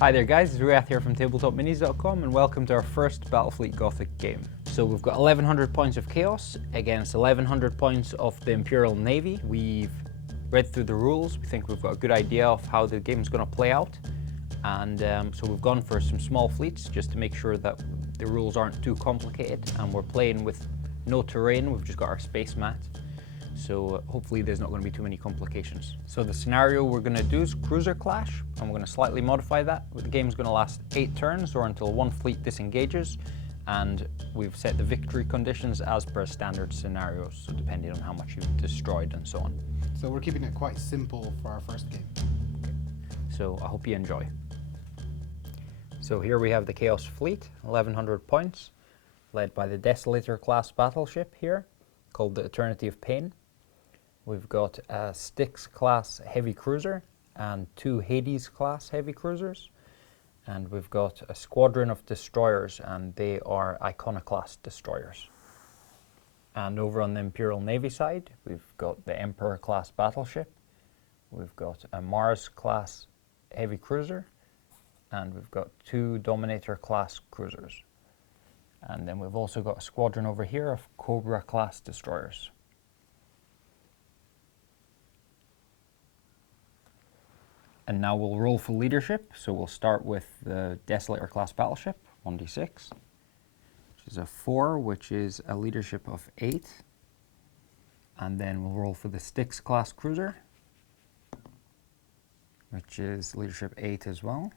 Hi there guys, it's Ruath here from tabletopminis.com and welcome to our first Battlefleet Gothic game. So we've got 1100 points of Chaos against 1100 points of the Imperial Navy. We've read through the rules, we think we've got a good idea of how the game's going to play out. And so we've gone for some small fleets just to make sure that the rules aren't too complicated, and we're playing with no terrain, we've just got our space mat. So hopefully there's not going to be too many complications. So the scenario we're going to do is cruiser clash, and we're going to slightly modify that. The game's going to last 8 turns or until one fleet disengages, and we've set the victory conditions as per standard scenarios, so depending on how much you've destroyed and so on. So we're keeping it quite simple for our first game. Okay. So I hope you enjoy. So here we have the Chaos Fleet, 1100 points, led by the Desolator class battleship here, called the Eternity of Pain. We've got a Styx class heavy cruiser and 2 Hades class heavy cruisers. And we've got a squadron of destroyers, and they are Iconoclast destroyers. And over on the Imperial Navy side, we've got the Emperor class battleship. We've got a Mars class heavy cruiser. And we've got 2 Dominator class cruisers. And then we've also got a squadron over here of Cobra class destroyers. And now we'll roll for leadership. So we'll start with the Desolator class battleship, 1d6, which is a 4, which is a leadership of 8. And then we'll roll for the Styx class cruiser, which is leadership 8 as well.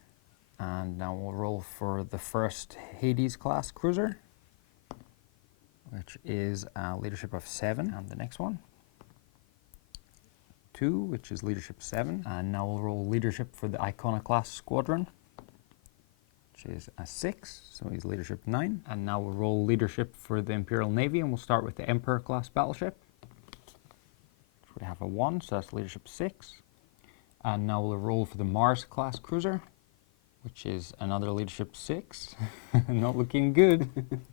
And now we'll roll for the first Hades class cruiser, which is a leadership of 7. And the next one, 2, which is leadership 7. And now we'll roll leadership for the Iconoclast squadron, which is a 6, so he's leadership 9. And now we'll roll leadership for the Imperial Navy, and we'll start with the Emperor class battleship. We have a 1, so that's leadership 6. And now we'll roll for the Mars class cruiser, which is another leadership 6. Not looking good.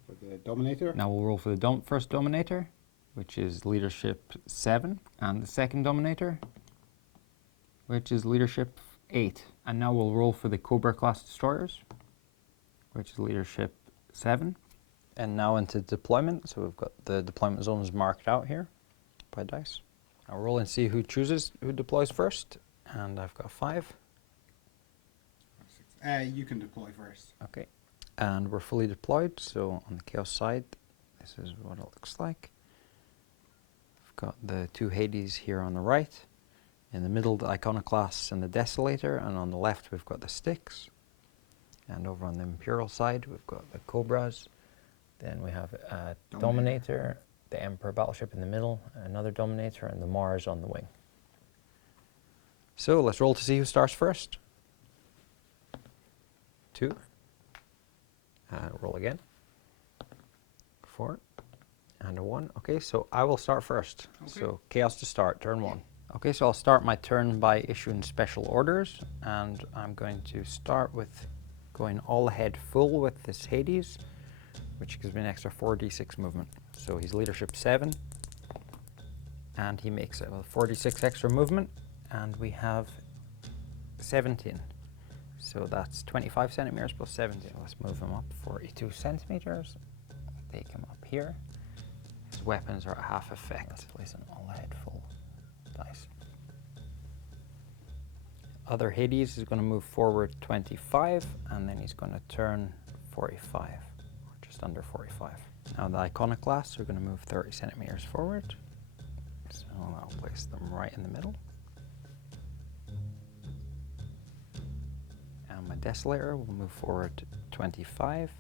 For the Dominator. Now we'll roll for the first Dominator, which is leadership 7, and the second Dominator, which is leadership 8. And now we'll roll for the Cobra class destroyers, which is leadership 7. And now into deployment. So we've got the deployment zones marked out here by dice. I'll roll and see who deploys first. And I've got 5. You can deploy first. Okay. And we're fully deployed. So on the Chaos side, this is what it looks like. Got the 2 Hades here on the right, in the middle the Iconoclasts and the Desolator, and on the left we've got the Styx, and over on the Imperial side we've got the Cobras, then we have a Dominator, the Emperor battleship in the middle, another Dominator, and the Mars on the wing. So let's roll to see who starts first. 2, roll again, 4. And a 1. Okay, so I will start first. Okay. So Chaos to start, turn 1. Okay, so I'll start my turn by issuing special orders, and I'm going to start with going all ahead full with this Hades, which gives me an extra 4d6 movement. So he's leadership 7, and he makes a 4d6 extra movement, and we have 17. So that's 25 centimeters plus 17. Let's move him up 42 centimeters. Take him up here. His weapons are at half effect. Let's place an all-ahead full dice. Other Hades is going to move forward 25, and then he's going to turn 45, or just under 45. Now the Iconoclasts are going to move 30 centimeters forward, so I'll place them right in the middle. And my Desolator will move forward 25,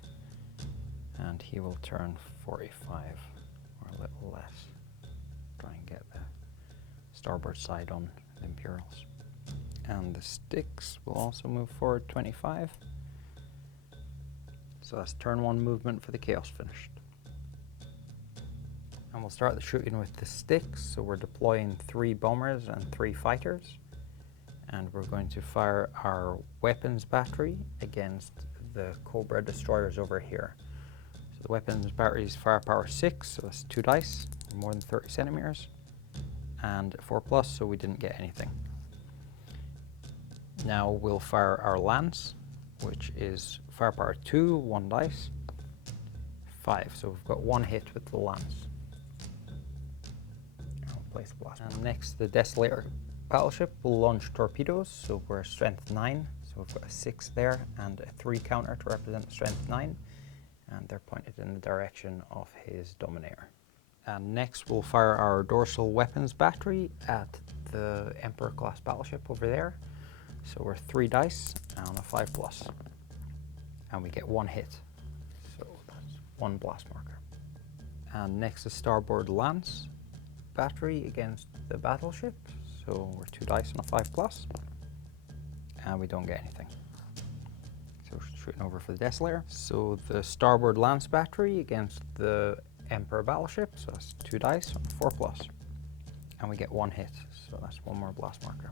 and he will turn 45. A little less. Try and get the starboard side on the Imperials. And the Styx will also move forward 25. So that's turn 1 movement for the Chaos finished. And we'll start the shooting with the Styx. So we're deploying 3 bombers and 3 fighters. And we're going to fire our weapons battery against the Cobra destroyers over here. So the weapons battery is firepower 6, so that's 2 dice, more than 30 centimeters, and 4+, so we didn't get anything. Now we'll fire our lance which is firepower 2, 1 dice, 5. So we've got 1 hit with the lance. I'll place the blast. And next, the Desolator battleship will launch torpedoes. So we're strength 9. So we've got a 6 there and a 3 counter to represent strength 9. And they're pointed in the direction of his Dominator. And next, we'll fire our dorsal weapons battery at the Emperor class battleship over there. So we're 3 dice and a 5+. And we get 1 hit. So that's 1 blast marker. And next, the starboard lance battery against the battleship. So we're 2 dice and a 5+. And we don't get anything. So we're shooting over for the Desolator. So the starboard lance battery against the Emperor battleship. So that's 2 dice and a 4+. And we get 1 hit. So that's 1 more blast marker.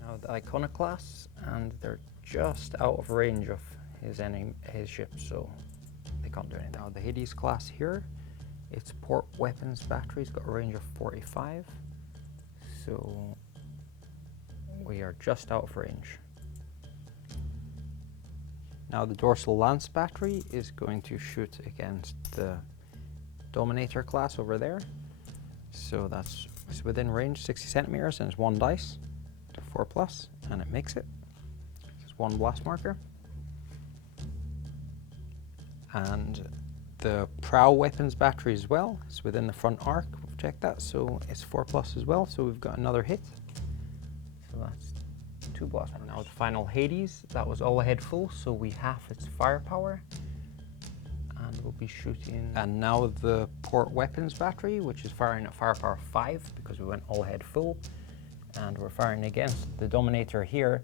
Now the Iconoclasts, and they're just out of range of his ship, so they can't do anything. Now the Hades class here, its port weapons battery's got a range of 45, so we are just out of range. Now the dorsal lance battery is going to shoot against the Dominator class over there, so it's within range 60 centimeters and it's 1 dice to 4+, and it makes it. It's 1 blast marker. And the prow weapons battery as well, it's within the front arc, we've checked that, so it's 4+ as well, so we've got another hit. So that's 2 blast markers. Now the final Hades, that was all ahead full, so we half its firepower. And we'll be shooting. And now the port weapons battery, which is firing at firepower 5 because we went all ahead full. And we're firing against the Dominator here,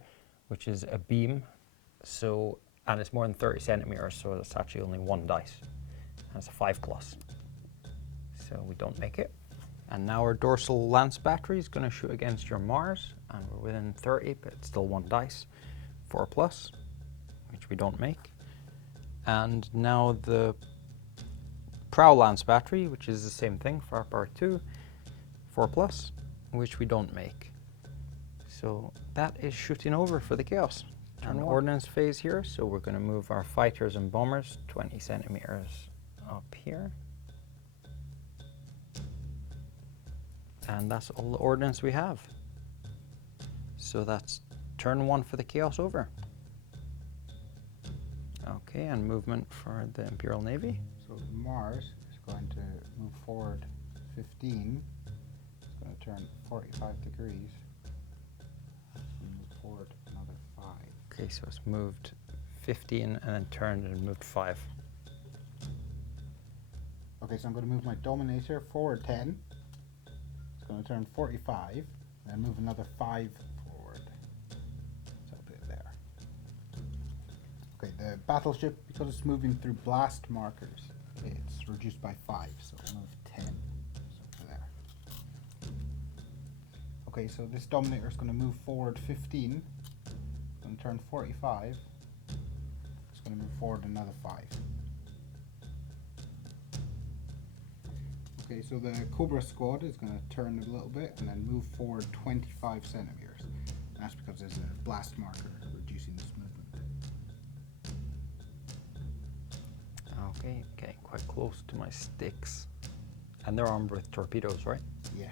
which is a beam. So, and it's more than 30 centimeters, so it's actually only 1 dice. And it's a 5+. So we don't make it. And now our dorsal lance battery is going to shoot against your Mars, and we're within 30, but it's still 1 dice, 4+, which we don't make. And now the prow lance battery, which is the same thing, firepower 2, 4+, which we don't make. So that is shooting over for the Chaos. Turn ordnance phase here, so we're going to move our fighters and bombers 20 centimeters up here. And that's all the ordnance we have. So that's turn 1 for the Chaos over. Okay, and movement for the Imperial Navy. So Mars is going to move forward 15. It's going to turn 45 degrees. And move forward another 5. Okay, so it's moved 15 and then turned and moved 5. Okay, so I'm going to move my Dominator forward 10. It's going to turn 45 and then move another 5 forward. So I'll put it there. Okay, the battleship, because it's moving through blast markers, it's reduced by 5, so I'll move 10. So there. Okay, so this Dominator is going to move forward 15. It's going to turn 45. It's going to move forward another 5. Okay, so the Cobra squad is going to turn a little bit and then move forward 25 centimeters. And that's because there's a blast marker reducing this movement. Okay, getting quite close to my sticks. And they're armed with torpedoes, right? Yeah.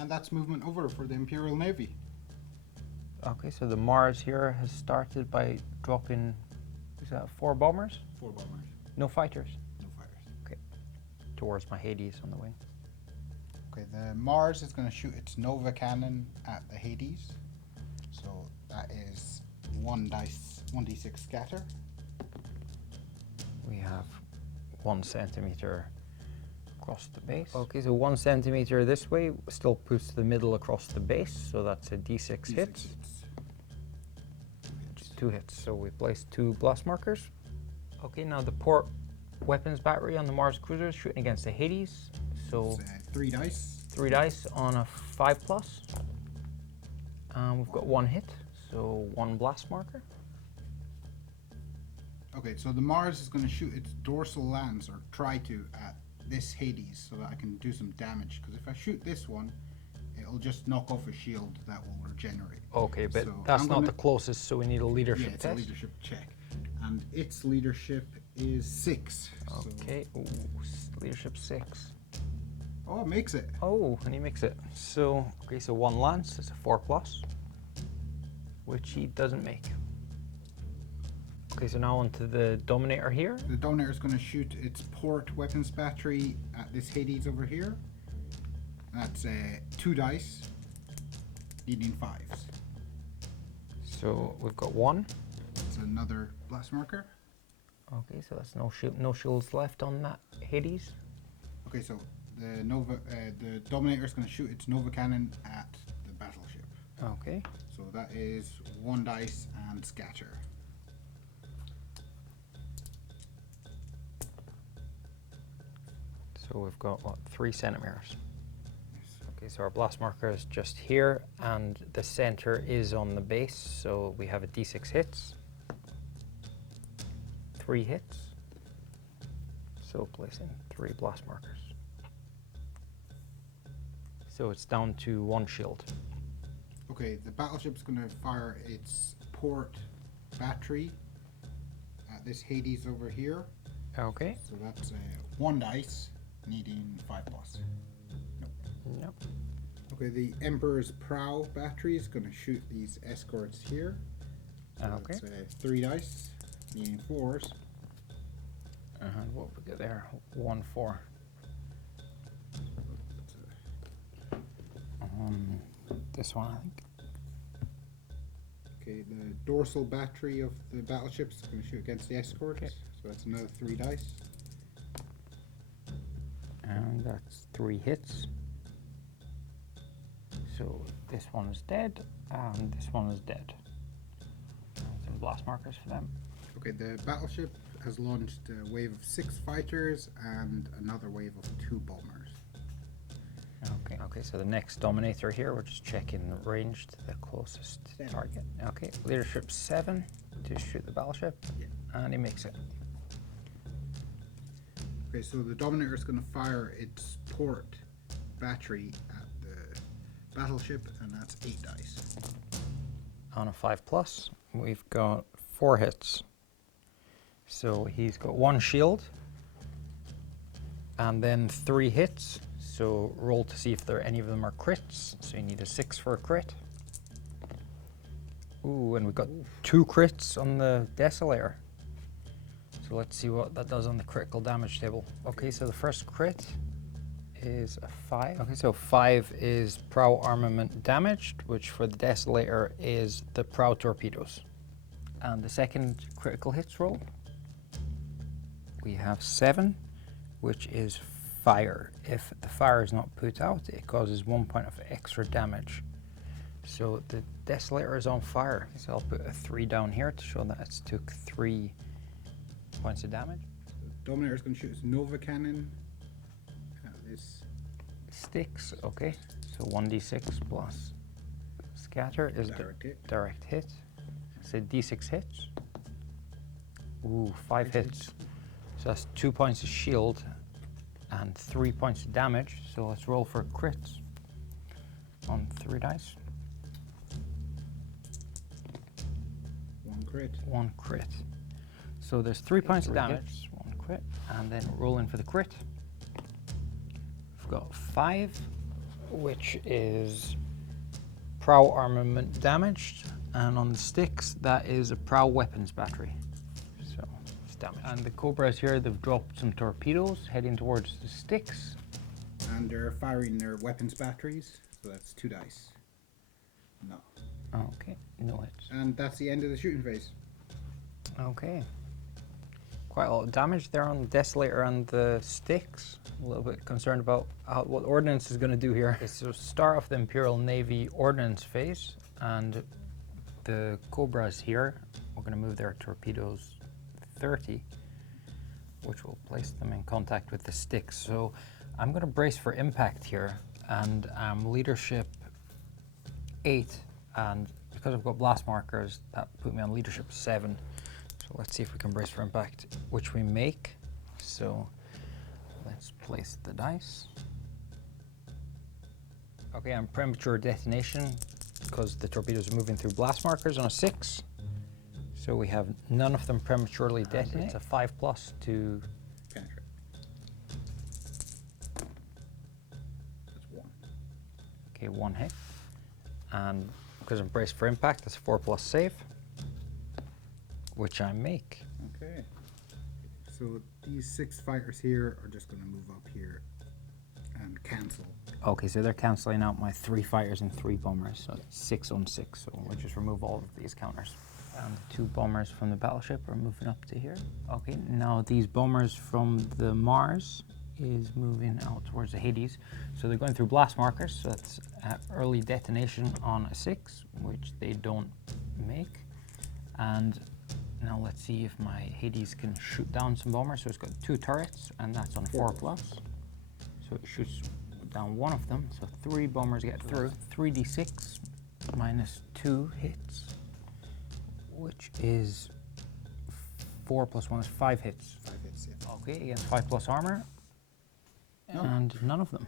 And that's movement over for the Imperial Navy. Okay, so the Mars here has started by dropping, is that 4 bombers? 4 bombers. No fighters? No fighters. Okay, towards my Hades on the wing. Okay, the Mars is going to shoot its Nova cannon at the Hades. So that is 1d6 scatter. We have 1 centimeter across the base. Okay, so 1 centimeter this way still puts the middle across the base, so that's a d6 hits. 2 hits, so we placed 2 blast markers. Okay, now the port weapons battery on the Mars cruiser is shooting against the Hades. So 3 dice. 3 dice on a 5+. We've got 1 hit, so 1 blast marker. Okay, so the Mars is going to shoot its dorsal lance, or try to, at this Hades so that I can do some damage. Because if I shoot this one, it it'll just knock off a shield that will regenerate. Okay, but So that's I'm not gonna- the closest, so we need a leadership Yeah, it's test. a leadership check. And its leadership is 6. Okay, ooh, leadership 6. Oh, it makes it. Oh, and he makes it. So, okay, so 1 lance, it's a 4+, which he doesn't make. Okay, so now onto the Dominator here. The Dominator is going to shoot its port weapons battery at this Hades over here. That's 2 dice, needing 5s. So we've got 1. It's another blast marker. Okay, so that's no shields left on that Hades. Okay, so the Dominator is going to shoot its Nova Cannon at the battleship. Okay. So that is 1 dice and scatter. So we've got, what, 3 centimeters. Yes. Okay, so our blast marker is just here, and the center is on the base, so we have a d6 hits. 3 hits. So placing 3 blast markers. So it's down to 1 shield. Okay, the battleship's going to fire its port battery at this Hades over here. Okay. So that's 1 dice, needing 5+. Nope. Okay, the Emperor's prow battery is going to shoot these escorts here. So Okay. that's 3 dice, needing 4s. And what we get there? 1, 4. This one, I think. Okay, the dorsal battery of the battleship is going to shoot against the escorts. Okay. So that's another 3 dice. And that's 3 hits. So this one is dead, and this one is dead. Some blast markers for them. Okay, the battleship has launched a wave of 6 fighters and another wave of 2 bombers. Okay, so the next Dominator here, we're just checking the range to the closest 7. target. Okay, leadership 7 to shoot the battleship, Yeah. and he makes it. Okay, so the Dominator is going to fire its port battery at the battleship, and that's 8 dice. On a 5+, we've got 4 hits. So he's got 1 shield, and then 3 hits. So roll to see if any of them are crits. So you need a 6 for a crit. Ooh, and we've got 2 crits on the Desolator. So let's see what that does on the critical damage table. Okay, so the first crit is a 5. Okay, so 5 is prow armament damaged, which for the Desolator is the prow torpedoes. And the second critical hits roll, we have 7, which is fire. If the fire is not put out, it causes 1 point of extra damage. So the Desolator is on fire. So I'll put a 3 down here to show that it's took 3 points of damage. The Dominator is going to shoot its Nova Cannon at this. Sticks, okay. So 1d6 plus scatter is Direct hit. direct hit. So d6 hits. Ooh, 5 hits. So that's 2 points of shield and 3 points of damage. So let's roll for crits on 3 dice. 1 crit. 1 crit. So there's 3 points of damage, 1 crit, and then rolling for the crit. We've got 5, which is prow armament damaged, and on the sticks, that is a prow weapons battery. So it's damaged. And the Cobras here, they've dropped some torpedoes heading towards the sticks. And they're firing their weapons batteries, so that's 2 dice. No. Okay, no hits. And that's the end of the shooting phase. Okay. Quite a lot of damage there on the Desolator and the sticks. A little bit concerned about what Ordnance is going to do here. Okay, so start off the Imperial Navy Ordnance phase, and the Cobras here, we're going to move their torpedoes 30, which will place them in contact with the sticks. So I'm going to brace for impact here, and leadership 8, and because I've got blast markers, that put me on leadership 7. So let's see if we can brace for impact, which we make. So let's place the dice. Okay, and premature detonation because the torpedoes are moving through blast markers on a 6. So we have none of them prematurely detonate. It's a 5+ to Penetrate. That's 1. okay, 1 hit. And because I'm braced for impact, it's a 4+ save, which I make. Okay. So these 6 fighters here are just going to move up here and cancel. Okay, so they're cancelling out my 3 fighters and 3 bombers, so it's 6 on 6. So we'll just remove all of these counters. And the 2 bombers from the battleship are moving up to here. Okay, now these bombers from the Mars is moving out towards the Hades. So they're going through blast markers, so that's early detonation on a 6, which they don't make. And now let's see if my Hades can shoot down some bombers. So it's got 2 turrets, and that's on 4+. So it shoots down 1 of them, so 3 bombers get through. 3d6 minus 2 hits, which is 4 + 1 is 5 hits. 5 hits, yeah. Okay, against 5+ armor, and none of them.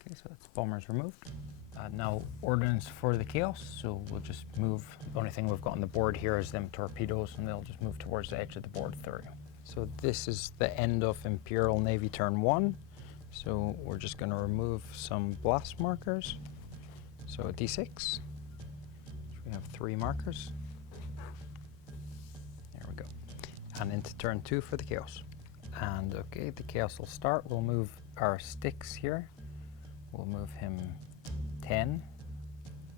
Okay, so that's bombers removed. Now ordnance for the chaos, so we'll just move. The only thing we've got on the board here is them torpedoes, and they'll just move towards the edge of the board through. So this is the end of Imperial Navy turn 1. So we're just going to remove some blast markers. So a d6. So we have 3 markers. There we go. And into turn 2 for the chaos. And okay, the chaos will start. We'll move our sticks here. We'll move him 10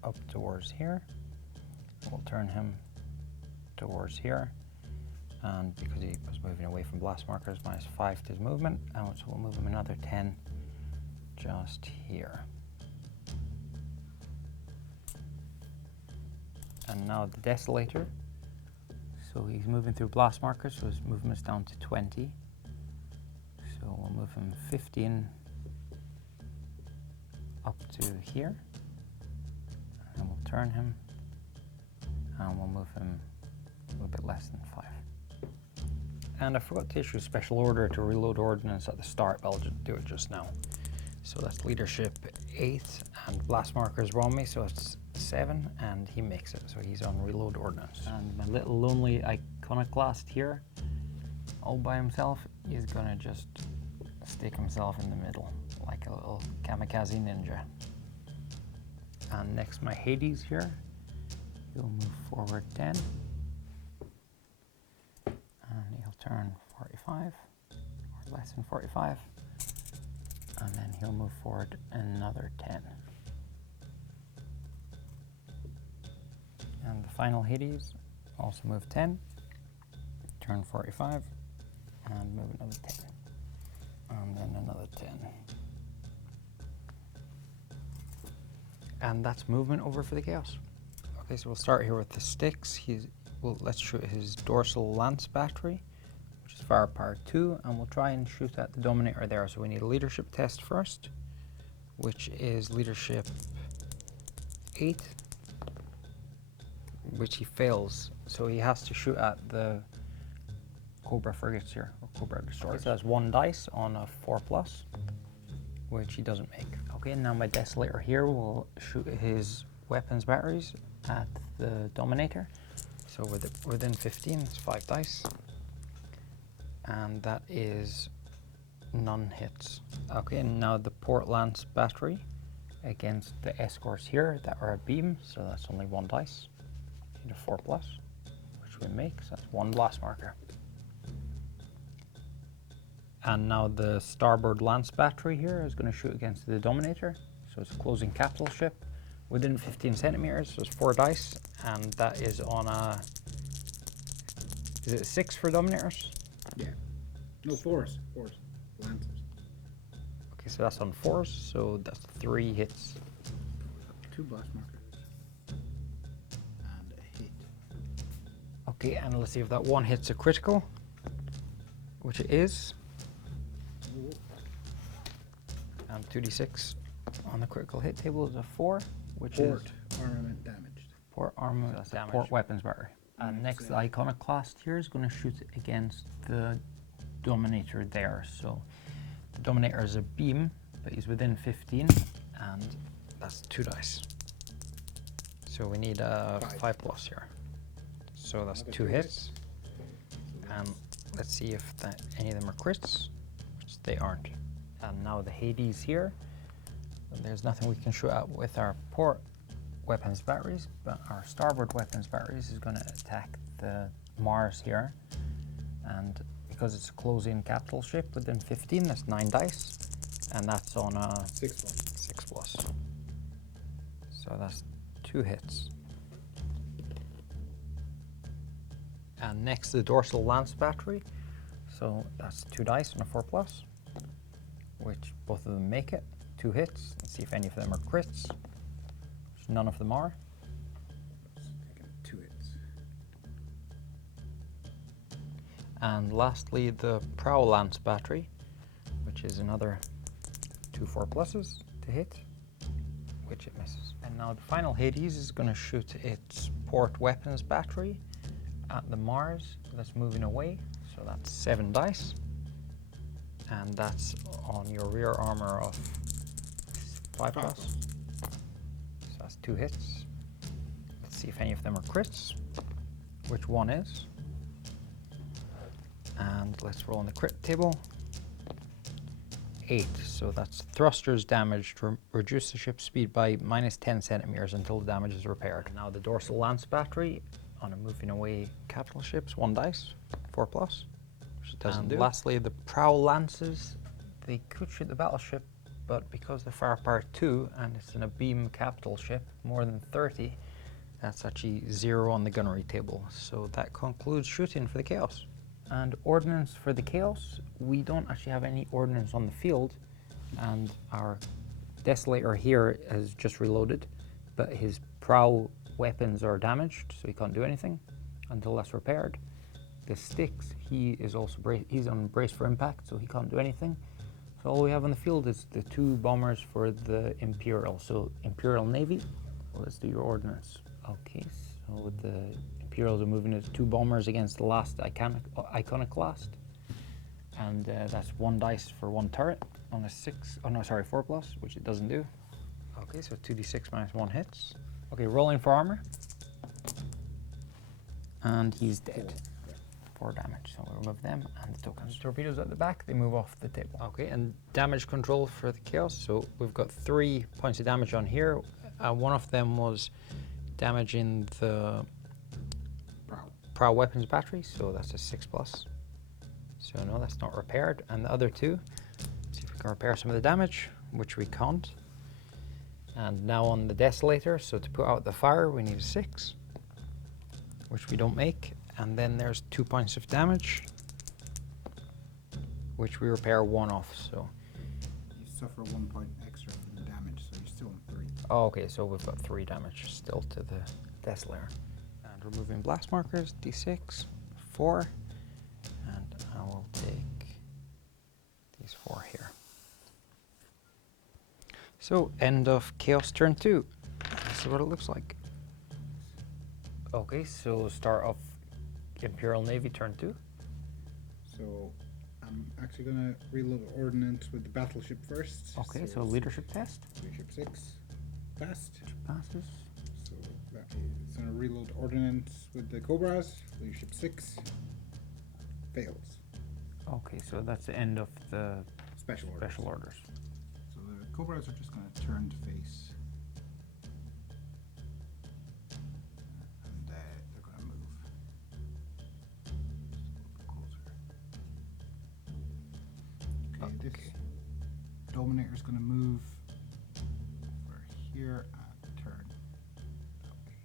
up towards here. We'll turn him towards here. And because he was moving away from blast markers, -5 to his movement. And so we'll move him another 10 just here. And now the Desolator. So he's moving through blast markers, so his movement is down to 20. So we'll move him 15 up to here. And we'll turn him. And we'll move him a little bit less than 5. And I forgot to issue a special order to reload ordnance at the start, but I'll just do it just now. So that's leadership 8, and blast markers were on me, so it's 7, and he makes it, so he's on reload ordnance. And my little lonely iconoclast here, all by himself, is gonna just stick himself in the middle, like a little kamikaze ninja. And next, my Hades here, he'll move forward 10. And he'll turn 45, or less than 45, and then he'll move forward another 10. And the final Hades also move 10, turn 45, and move another 10, and then another 10. And that's movement over for the chaos. Okay, so we'll start here with the sticks. Well, let's shoot his dorsal lance battery, which is firepower 2, and we'll try and shoot at the Dominator there. So we need a leadership test first, which is leadership 8, which he fails. So he has to shoot at the Cobra frigates here, or Cobra destroyers. So that's 1 dice on a 4+, which he doesn't make. Okay, and now my Desolator here will shoot his weapons batteries at the Dominator. So within 15, it's 5 dice. And that is none hits. Okay, and now the port lance battery against the escorts here that are a beam. So that's only 1 dice. Need a 4+, which we make. So that's 1 blast marker. And now the starboard lance battery here is going to shoot against the Dominator. So it's a closing capital ship within 15 centimeters, so it's 4 dice, and that is on a, is it 6 for Dominators? Yeah. No, 4s. Lancers. Okay, so that's on 4s, so that's 3 hits. 2 blast markers. And a hit. Okay, and let's see if that 1 hits a critical, which it is. Oh. And 2d6 on the critical hit table is a 4, which Port is armament damaged. port armor, that's a port weapons battery. And next, the iconoclast here is going to shoot against the Dominator there. So the Dominator is a beam, but he's within 15, and That's 2 dice. So we need a 5+ here. So that's Another 2 2 hits. And let's see if any of them are crits, which they aren't. And now the Hades here. There's nothing we can shoot at with our port weapons batteries, but our starboard weapons batteries is going to attack the Mars here. And because it's a close-in capital ship within 15, that's 9 dice. And that's on a 6+. So that's 2 hits. And next, the dorsal lance battery. So that's 2 dice and a 4+, which both of them make it. 2 hits. Let's see if any of them are crits. Which none of them are. 2 hits. And lastly, the prow lance battery, which is another 2 4+s to hit, which it misses. And now the final Hades is going to shoot its port weapons battery at the Mars that's moving away. So that's 7 dice. And that's on your rear armor of 5+. So that's 2 hits. Let's see if any of them are crits, which one is. And let's roll on the crit table. 8, so that's thrusters damaged, reduce the ship's speed by -10 centimeters until the damage is repaired. Now the dorsal lance battery on a moving away capital ships, 1 dice, 4+, which it doesn't do. Lastly, the prow lances, they could shoot the battleship, but because they're far apart 2 and it's in a beam capital ship, more than 30, that's actually 0 on the gunnery table. So that concludes shooting for the Chaos. And ordnance for the Chaos, we don't actually have any ordnance on the field, and our Desolator here has just reloaded, but his prow weapons are damaged, so he can't do anything until that's repaired. The Styx, he is also he's on brace for impact, so he can't do anything. So all we have on the field is the 2 bombers for the Imperial. So Imperial Navy, let's do your ordnance. Okay, so the Imperials are moving as 2 bombers against the last Iconoclast. And that's 1 dice for 1 turret on a 4+, which it doesn't do. Okay, so 2d6 minus 1 hits. Okay, rolling for armor. And he's dead. 4 damage, so we'll remove them and the tokens. Torpedoes at the back, they move off the table. Okay, and damage control for the Chaos. So we've got 3 points of damage on here. One of them was damaging the prow weapons battery, so that's a 6+. So no, that's not repaired. And the other 2, see if we can repair some of the damage, which we can't. And now on the Desolator, so to put out the fire, we need a 6, which we don't make. And then there's 2 points of damage, which we repair 1 off, so. You suffer 1 point extra from the damage, so you're still on 3. Oh, okay, so we've got 3 damage still to the Desolator. And removing blast markers, d6, 4, and I will take these 4 here. So, end of Chaos turn 2. This is what it looks like. Okay, so start off Imperial Navy turn 2. So I'm actually going to reload the ordnance with the battleship first. Okay, so leadership test. Leadership 6. Passed. Passes. So that is going to reload ordnance with the Cobras. Leadership 6. Fails. Okay, so that's the end of the Special orders. So the Cobras are just going to turn to face. And they're going to move. Just a little bit closer. Okay, this Dominator is going to move over here and turn that way.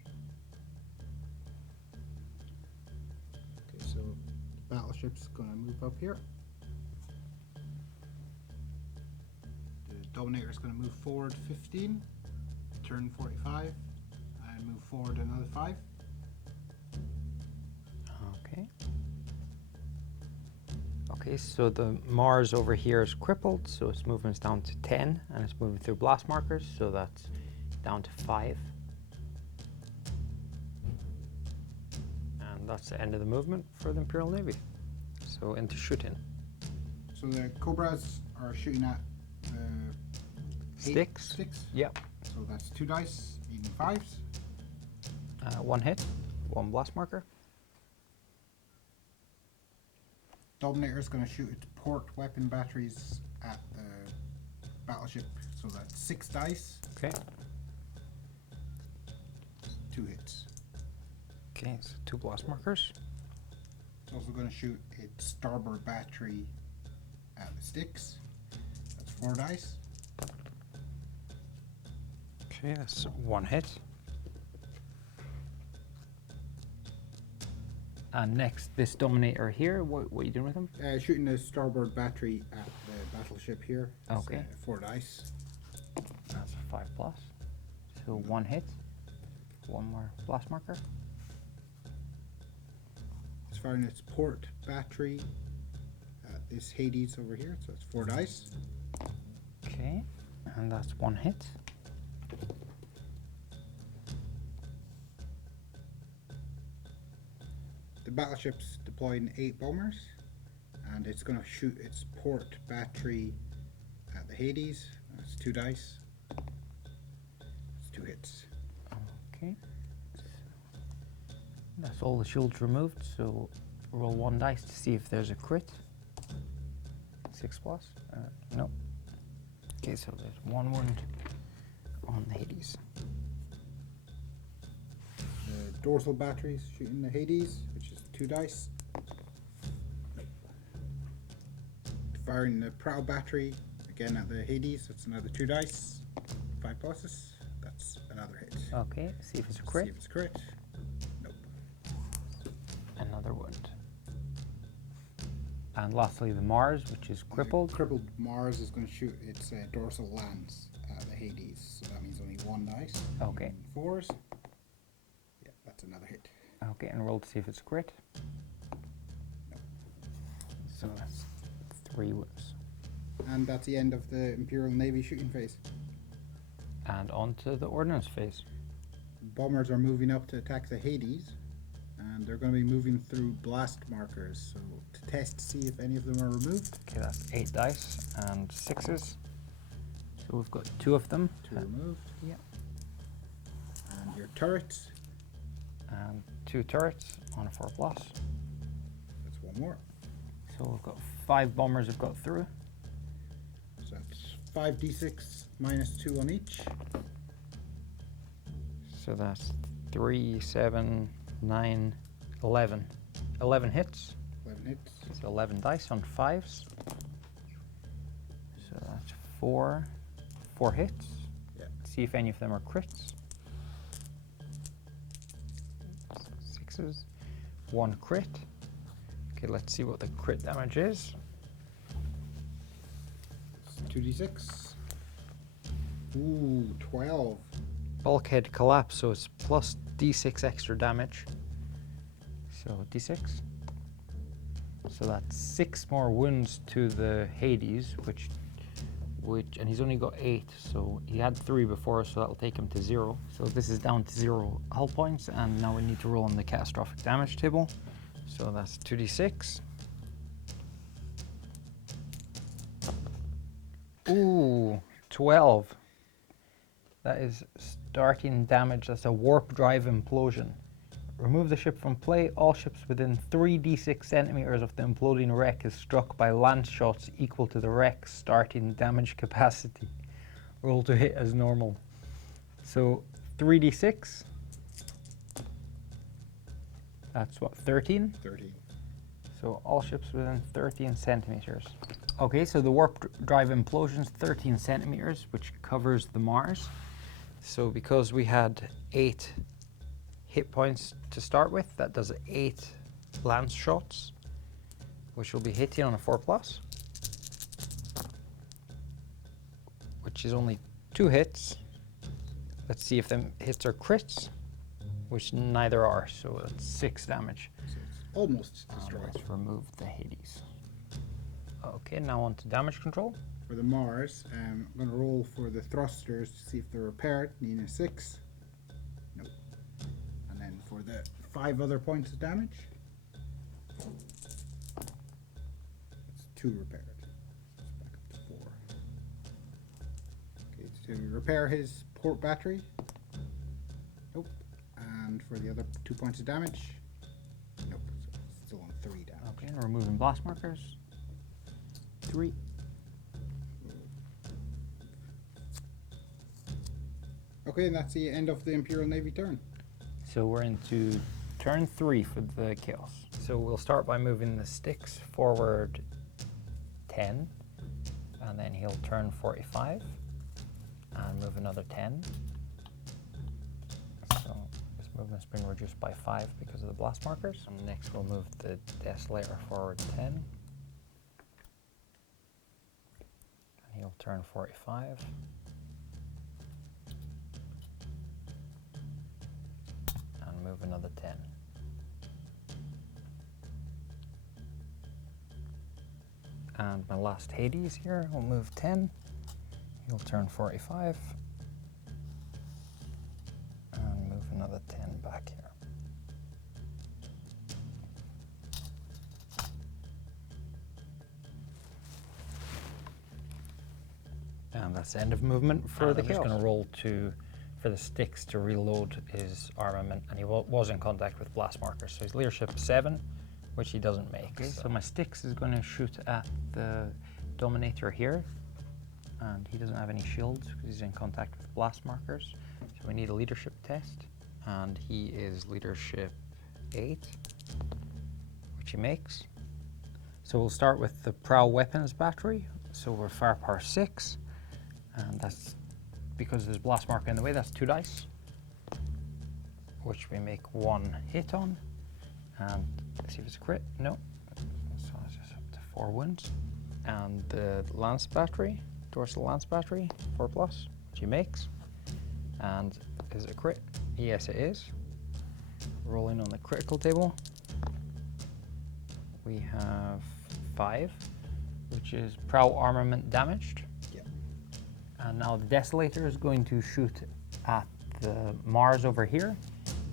Okay, so the battleship's going to move up here. The Dominator is going to move forward 15, turn 45, and move forward another 5. Okay. Okay, so the Mars over here is crippled, so its movement's down to 10, and it's moving through blast markers, so that's down to 5. And that's the end of the movement for the Imperial Navy. So into shooting. So the Cobras are shooting at Sticks? Sticks. Yep. So that's 2 dice, even 5s. 1 hit, 1 blast marker. Dominator is going to shoot its port weapon batteries at the battleship. So that's 6 dice. Okay. 2 hits. Okay, so 2 blast markers. It's also going to shoot its starboard battery at the sticks. That's 4 dice. Okay, that's 1 hit. And next, this Dominator here, what are you doing with him? Shooting the starboard battery at the battleship here. Okay. 4 dice. That's a 5 plus. So 1 hit, 1 more blast marker. It's firing its port battery at this Hades over here, so it's 4 dice. Okay, and that's 1 hit. The battleship's deploying 8 bombers, and it's going to shoot its port battery at the Hades. That's 2 dice. It's 2 hits. Okay. That's all the shields removed, so roll 1 dice to see if there's a crit. 6 plus? No. Okay, so there's 1 wound on the Hades. The dorsal batteries shooting the Hades, which is 2 dice. Firing the prow battery again at the Hades. That's another 2 dice. 5 pluses. That's another hit. Okay, see if it's a crit. See if it's crit. Nope. Another wound. And lastly, the Mars, which is crippled. The crippled Mars is going to shoot its dorsal lance at the Hades. So that means only 1 dice. Okay. 4s. Yeah, that's another hit. Okay, and roll to see if it's a crit. No. So that's 3 wounds. And that's the end of the Imperial Navy shooting phase. And on to the ordnance phase. Bombers are moving up to attack the Hades, and they're going to be moving through blast markers. So to test to see if any of them are removed. Okay, that's 8 dice and 6s. So we've got 2 of them. 2 removed. Yeah. And your turrets. And 2 turrets on a 4 plus. That's 1 more. So we've got 5 bombers have got through. So that's 5d6 minus 2 on each. So that's 3, 7, 9, 11. 11 hits. 11 hits. So 11 dice on 5s. So that's 4 hits. Yeah. See if any of them are crits. 6s. 1 crit. Okay, let's see what the crit damage is. It's 2d6. Ooh, 12. Bulkhead collapse, so it's plus d6 extra damage. So d6. So that's 6 more wounds to the Hades, which and he's only got 8, so he had 3 before, so that'll take him to 0. So this is down to 0 hull points, and now we need to roll on the catastrophic damage table. So that's 2d6. Ooh, 12. That is starting damage. That's a warp drive implosion. Remove the ship from play. All ships within 3d6 centimeters of the imploding wreck is struck by lance shots equal to the wreck's starting damage capacity. Roll to hit as normal. So 3d6. That's what, 13? 13. So all ships within 13 centimeters. Okay, so the warp drive implosion's 13 centimeters, which covers the Mars. So because we had 8 hit points to start with, that does 8 lance shots, which will be hitting on a 4 plus, which is only 2 hits. Let's see if them hits are crits, which neither are, so that's 6 damage. So it's almost destroyed. Let's remove the Hades. Okay, now on to damage control. For the Mars, I'm going to roll for the thrusters to see if they're repaired. Needing a 6. Nope. And then for the 5 other points of damage, it's 2 repaired. It's back up to 4. Okay, to repair his port battery. Nope. And for the other 2 points of damage. Nope. So it's still on 3 damage. Okay, and removing blast markers. 3. Okay, and that's the end of the Imperial Navy turn. So we're into turn 3 for the Chaos. So we'll start by moving the sticks forward 10, and then he'll turn 45 and move another 10. So his movement's been reduced by 5 because of the blast markers. And next we'll move the Desolator forward 10. And he'll turn 45. And move another 10. And my last Hades here will move 10. He'll turn 45. And move another 10 back here. And that's the end of movement for the Chaos. I'm just going to roll for the sticks to reload his armament, and he was in contact with blast markers. So his leadership 7, which he doesn't make. Okay, so my sticks is going to shoot at the Dominator here, and he doesn't have any shields because he's in contact with blast markers. So we need a leadership test, and he is leadership 8, which he makes. So we'll start with the Prow Weapons Battery. So we're firepower 6, and that's because there's blast marker in the way. That's 2 dice, which we make 1 hit on. And let's see if it's a crit. No. So it's just up to 4 wounds. And the Lance Battery, Dorsal Lance Battery, 4+, which he makes. And is it a crit? Yes, it is. Rolling on the critical table. We have 5, which is Prow Armament damaged. Yep. And now the Desolator is going to shoot at the Mars over here.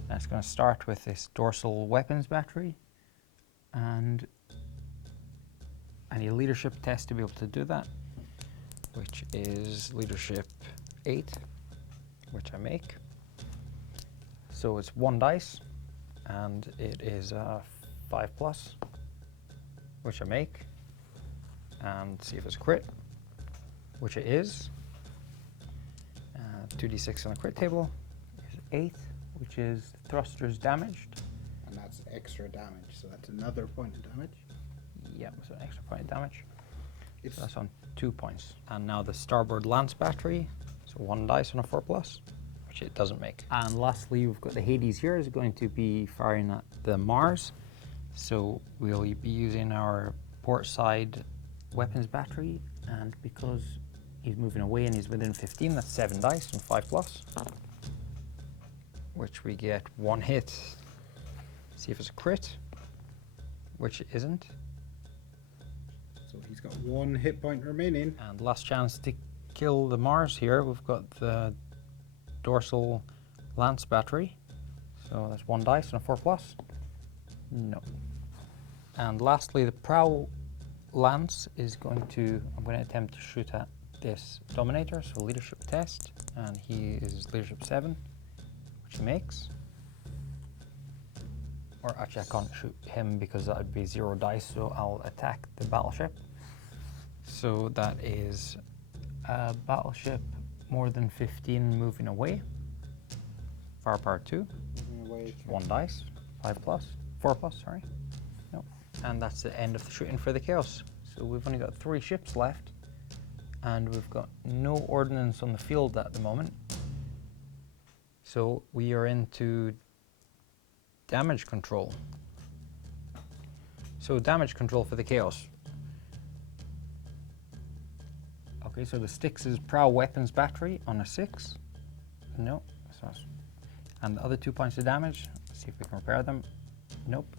That's going to start with this Dorsal Weapons Battery, and I need a leadership test to be able to do that, which is leadership 8, which I make. So it's 1 dice, and it is a 5+, which I make, and see if it's a crit, which it is. 2d6 on the crit table is 8. Which is thrusters damaged. And that's extra damage, so that's another point of damage. Yep, so an extra point of damage. So that's on 2 points. And now the Starboard Lance Battery, so 1 dice on a 4+, which it doesn't make. And lastly, we've got the Hades here, is going to be firing at the Mars. So we'll be using our port side weapons battery, and because he's moving away and he's within 15, that's 7 dice and 5+. Which we get 1 hit. See if it's a crit, which it isn't. So he's got 1 hit point remaining. And last chance to kill the Mars here. We've got the Dorsal Lance Battery. So that's 1 dice and a 4+. No. And lastly, the Prow Lance is I'm going to attempt to shoot at this Dominator. So leadership test, and he is leadership 7. Which he makes. Or actually I can't shoot him because that would be 0 dice, so I'll attack the battleship. So that is a battleship more than 15 moving away. Firepower 2. Moving away. 1 dice. 5+. 4+, sorry. Nope. And that's the end of the shooting for the Chaos. So we've only got 3 ships left, and we've got no ordnance on the field at the moment. So we are into damage control. So damage control for the Chaos. Okay, so the sticks is Prow Weapons Battery on a 6. No. And the other 2 points of damage. Let's see if we can repair them. Nope.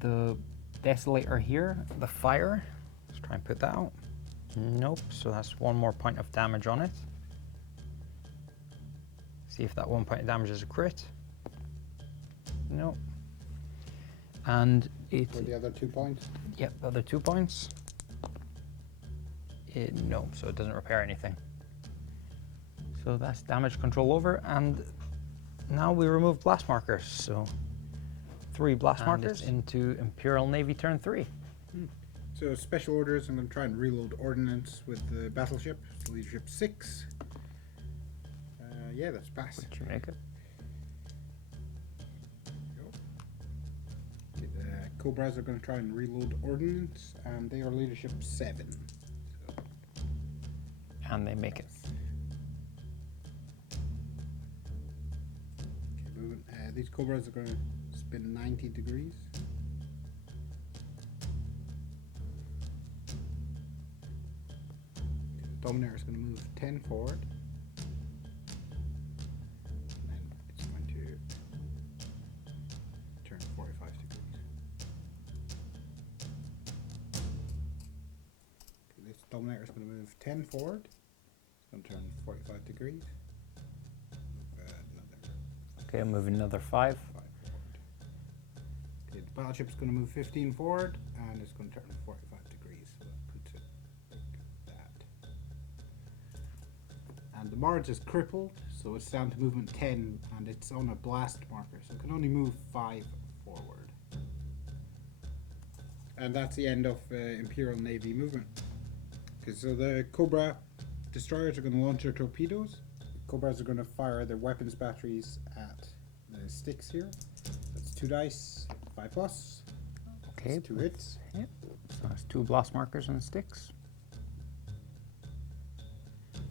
The Desolator here, the fire. Let's try and put that out. Nope. So that's 1 more point of damage on it. See if that 1 point of damage is a crit. No. And it... For the other 2 points? Yep, the other 2 points No, so it doesn't repair anything. So that's damage control over, and now we remove blast markers. So 3 blast markers into Imperial Navy turn 3. So special orders, I'm going to try and reload ordnance with the battleship. Leadership 6. Yeah, that's pass. Would you make it? Okay, the Cobras are going to try and reload ordnance, and they are leadership 7. So. And they make it. Okay, moving. These Cobras are going to spin 90 degrees. The Dominator is going to move 10 forward. And then it's going to turn 45 degrees. Okay, this Dominator is going to move 10 forward. It's going to turn 45 degrees. Okay, I'm moving another 5. 5 forward. Okay, the battleship's going to move 15 forward, and it's going to turn 45 degrees. So that puts it like that. And the Mars is crippled, so it's down to movement 10, and it's on a blast marker, so it can only move 5 forward. And that's the end of Imperial Navy movement. Okay, so the Cobra destroyers are going to launch their torpedoes. Cobras are going to fire their weapons batteries at the sticks here. That's 2 dice, 5 plus. Okay. That's 2 hits. Yep. So that's 2 blast markers on the sticks.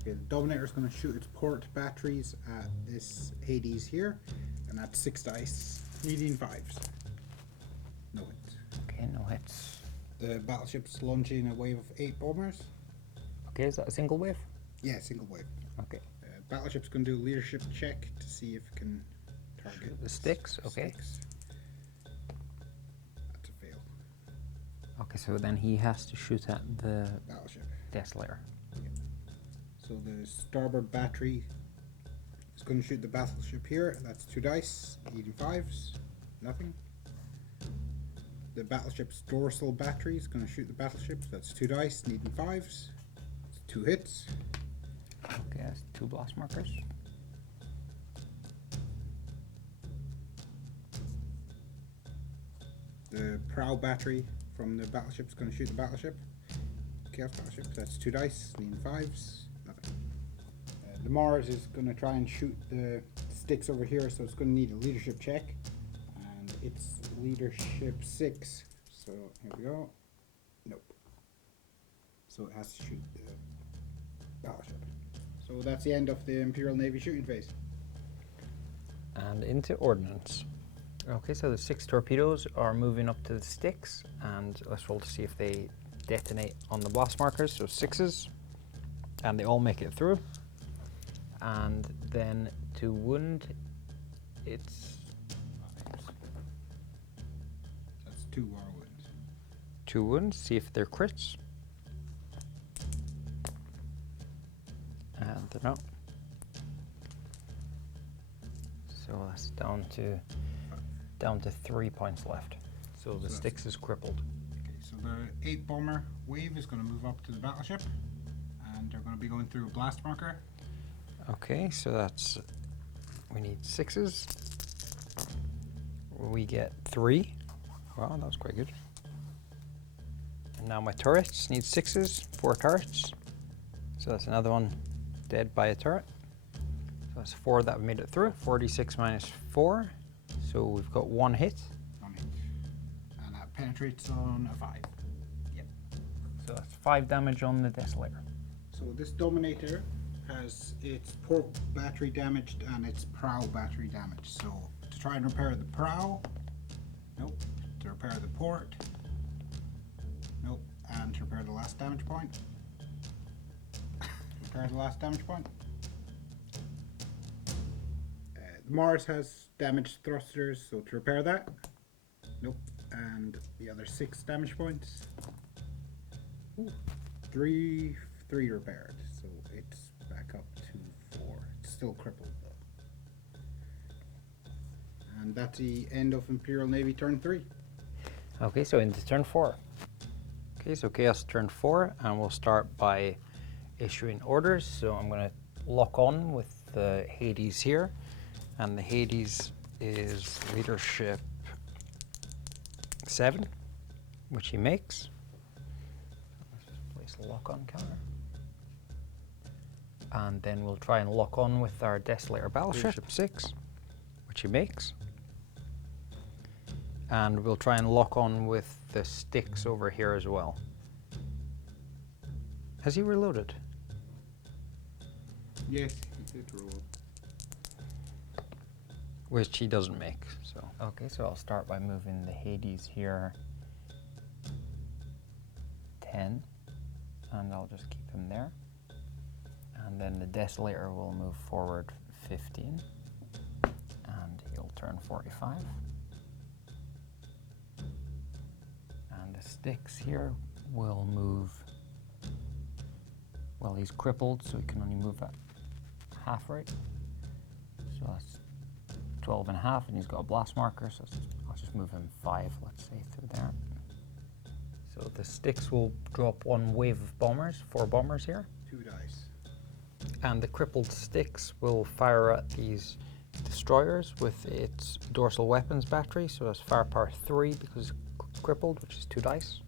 Okay, the Dominator is going to shoot its port batteries at this Hades here, and that's 6 dice, needing 5s. No hits. Okay, no hits. The battleship's launching a wave of 8 bombers. Okay, is that a single wave? Yeah, single wave. Okay. Battleship's going to do a leadership check to see if it can target the sticks. Okay. Sticks. That's a fail. Okay, so then he has to shoot at the Battleship. Desolator. Yeah. So the starboard battery is going to shoot the battleship here. That's 2 dice, needing 5s. Nothing. The battleship's dorsal battery is going to shoot the battleship. That's 2 dice, needing 5s. 2 hits. Okay, that's 2 blast markers. The prow battery from the battleship is going to shoot the battleship. Chaos battleship. That's 2 dice, needing 5s. Nothing. The Mars is going to try and shoot the sticks over here, so it's going to need a leadership check. And it's leadership 6. So here we go. Nope. So it has to shoot the battleship. So that's the end of the Imperial Navy shooting phase. And into ordnance. Okay, so the 6 torpedoes are moving up to the sticks, and let's roll to see if they detonate on the blast markers. So 6s, and they all make it through. And then to wound, it's 5s. That's 2 war wounds. 2 wounds. See if they're crits. And they're not. So that's down to 3 points left. So the sticks is crippled. Okay, so the 8 bomber wave is going to move up to the battleship, and they're going to be going through a blast marker. Okay, so that's, we need 6s. We get 3. Wow, that was quite good. And now my turrets need 6s, 4 turrets. So that's another one dead by a turret. So that's 4 that have made it through. 46 minus 4. So we've got 1 hit. On it. And that penetrates on a 5. Yep. So that's 5 damage on the Desolator. So this Dominator has its port battery damaged and its prow battery damaged. So to try and repair the prow, nope. To repair the port, nope. And to repair the last damage point. Repair the last damage point. The Mars has damaged thrusters, so to repair that, nope. And the other 6 damage points. Ooh. 3 repaired, so it's back up to 4. It's still crippled though. And that's the end of Imperial Navy turn 3. Okay, so into turn 4. Okay, so Chaos turn 4, and we'll start by issuing orders. So I'm going to lock on with the Hades here, and the Hades is leadership 7, which he makes. Let's just place a lock on counter. And then we'll try and lock on with our Desolator battleship, leadership 6, which he makes. And we'll try and lock on with the sticks over here as well. Has he reloaded? Yes, he did roll. Which he doesn't make, so. Okay, so I'll start by moving the Hades here 10, and I'll just keep him there. And then the Desolator will move forward 15, and he'll turn 45. And the sticks here will move, well, he's crippled, so he can only move at half rate. So that's 12 and a half, and he's got a blast marker, so I'll just move him 5, let's say, through there. So the sticks will drop one wave of bombers, 4 bombers here. 2 dice. And the crippled sticks will fire at these destroyers with its dorsal weapons battery, so that's firepower 3 because it's crippled, which is 2 dice.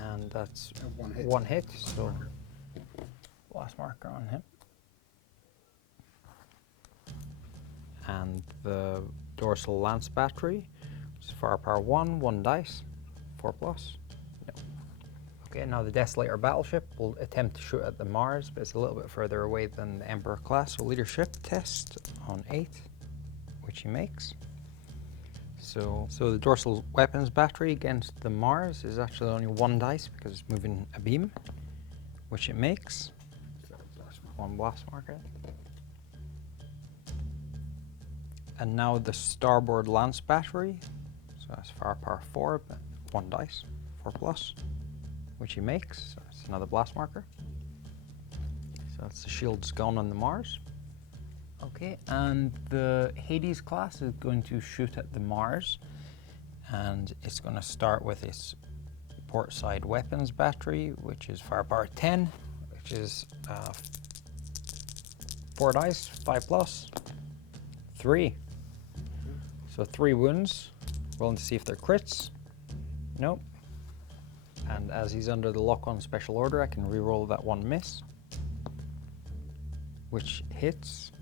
And that's 1 hit, so blast marker on him. And the dorsal lance battery, which is firepower 1, 1 dice, 4 plus. No. Okay, now the Desolator battleship will attempt to shoot at the Mars, but it's a little bit further away than the Emperor class. So leadership test on 8, which he makes. So the dorsal weapons battery against the Mars is actually only 1 dice because it's moving a beam, which it makes. 1 blast marker. And now the starboard lance battery, so that's firepower 4, but 1 dice, 4 plus, which he makes, so that's another blast marker. So that's the shield's gone on the Mars. Okay, and the Hades class is going to shoot at the Mars, and it's going to start with its port side weapons battery, which is firepower 10, which is 4 dice, 5 plus, 3. So 3 wounds. Rolling to see if they're crits. Nope. And as he's under the lock-on special order, I can re-roll that 1 miss, which hits.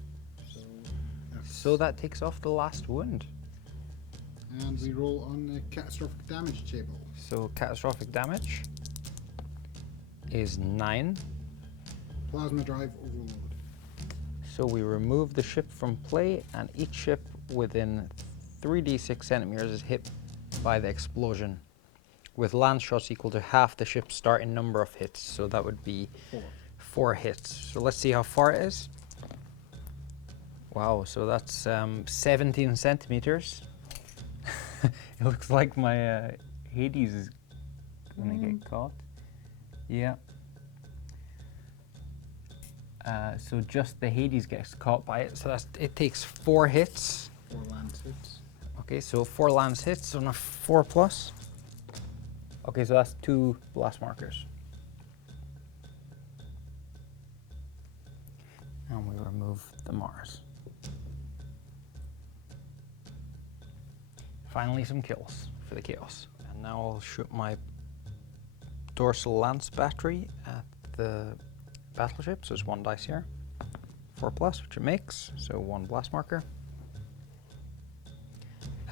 So that takes off the last wound. And we roll on the catastrophic damage table. So catastrophic damage is 9. Plasma drive overload. So we remove the ship from play, and each ship within 3d6 centimeters is hit by the explosion, with lance shots equal to half the ship's starting number of hits. So that would be 4 hits. So let's see how far it is. Wow, so that's 17 centimeters. It looks like my Hades is gonna get caught. Yeah. So just the Hades gets caught by it. So it takes 4 hits. 4 lance hits. Okay, so 4 lance hits on a 4 plus. Okay, so that's 2 blast markers. And we remove the Mars. Finally, some kills for the Chaos. And now I'll shoot my dorsal lance battery at the battleship. So it's 1 dice here. 4 plus, which it makes. So 1 blast marker.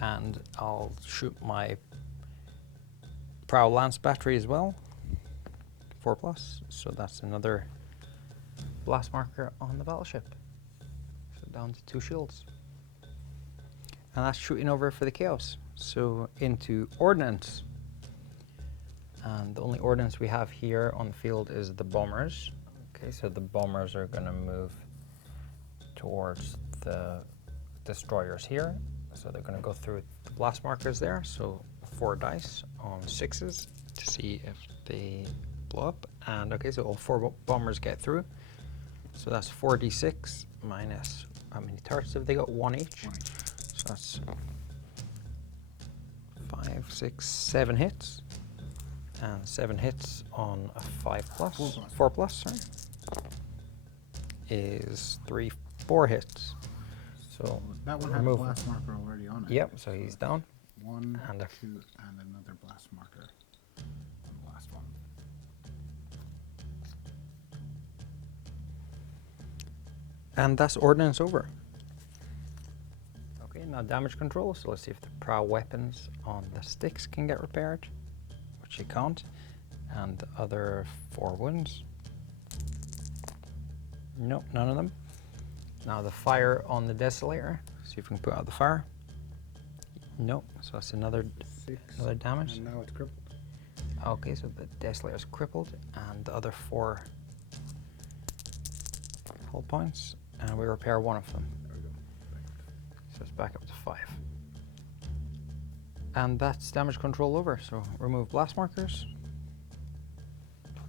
And I'll shoot my prow lance battery as well. 4 plus. So that's another blast marker on the battleship. So down to 2 shields. And that's shooting over for the Chaos. So into ordnance. And the only ordnance we have here on the field is the bombers. Okay, so the bombers are going to move towards the destroyers here. So they're going to go through the blast markers there. So 4 dice on 6s to see if they blow up. And okay, so all 4 bombers get through. So that's 4d6 minus, how many turrets have they got? 1 each. So that's 5, 6, 7 hits. And 7 hits on a 5 plus. 4 plus. 4 plus, sorry. Is 3, 4 hits. So that one had a remove blast marker already on it. Yep, so he's down. 1, And 2, and another blast marker on the last one. And that's ordnance over. Okay, now damage control. So let's see if the prow weapons on the sticks can get repaired, which they can't. And the other 4 wounds. Nope, none of them. Now the fire on the desolator. See if we can put out the fire. Nope, so that's another 6, damage. and now it's crippled. Okay, so the desolator is crippled, and the other 4 hull points, and we repair 1 of them. There we go. So it's back up to 5. And that's damage control over. So remove blast markers.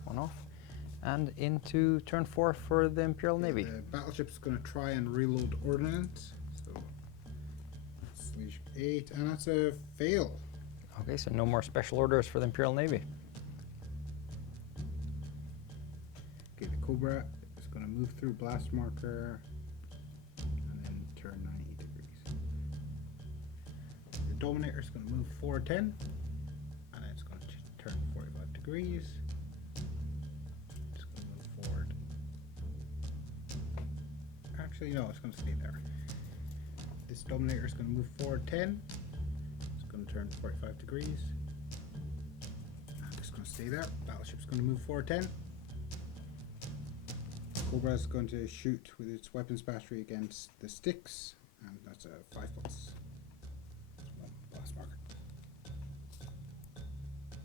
1 off. And into turn 4 for the Imperial Navy. The battleship's going to try and reload ordnance. So that's leadership 8, and that's a fail. Okay, so no more special orders for the Imperial Navy. Okay, the Cobra is going to move through blast marker and then turn 90 degrees. The Dominator is going to move forward 10, and then it's going to turn 45 degrees. It's going to move forward. Actually, no, it's going to stay there. This Dominator is going to move forward 10. It's going to turn 45 degrees. And it's going to stay there. Battleship's going to move forward 10. Cobra is going to shoot with its weapons battery against the sticks, and that's a 5 plus. That's 1 blast marker.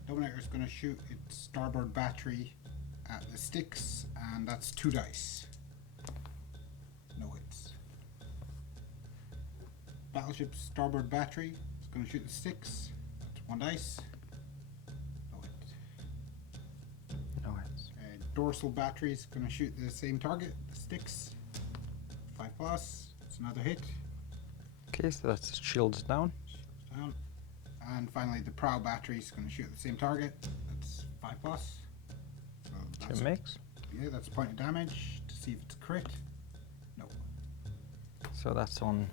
Dominator is going to shoot its starboard battery at the sticks, and that's 2 dice. No hits. Battleship's starboard battery is going to shoot the sticks. That's 1 dice. No hit. No hits. Dorsal battery is going to shoot the same target, the sticks. 5 plus. It's another hit. Okay, so that's shields down. Down. And finally, the prow battery is going to shoot the same target. That's 5 plus. So that's It makes. Yeah, that's a point of damage to see if it's crit. No. So that's on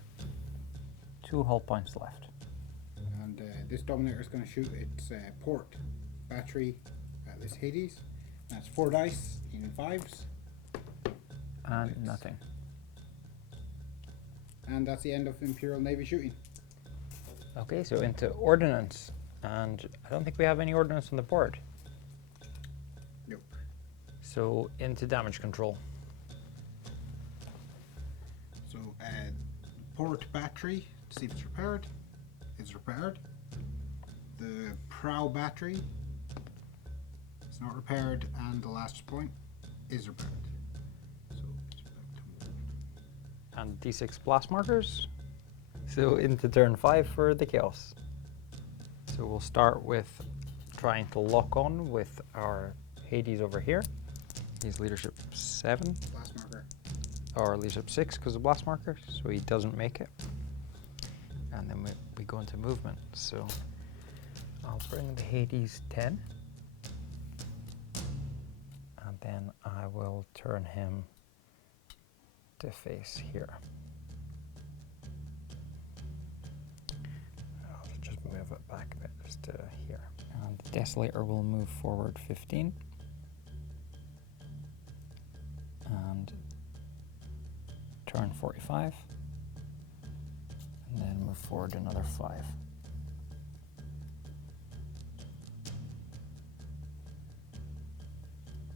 2 hull points left. And this Dominator is going to shoot its port battery at this Hades. That's 4 dice in 5s. And Six. nothing. And that's the end of Imperial Navy shooting. Okay, so into ordnance. And I don't think we have any ordnance on the board. Nope. So into damage control. So port battery, to see if it's repaired. It's repaired. The prow battery, it's not repaired, and the last point is repaired. So it's back to 1. And D6 blast markers. So into turn 5 for the chaos. So we'll start with trying to lock on with our Hades over here. He's leadership 7, Blast marker. or leadership 6 because of blast marker, so he doesn't make it. And then we go into movement. So I'll bring the Hades 10. And then I will turn him to face here. I'll just move it back a bit, just to here. And the Desolator will move forward 15. And turn 45. And then move forward another 5.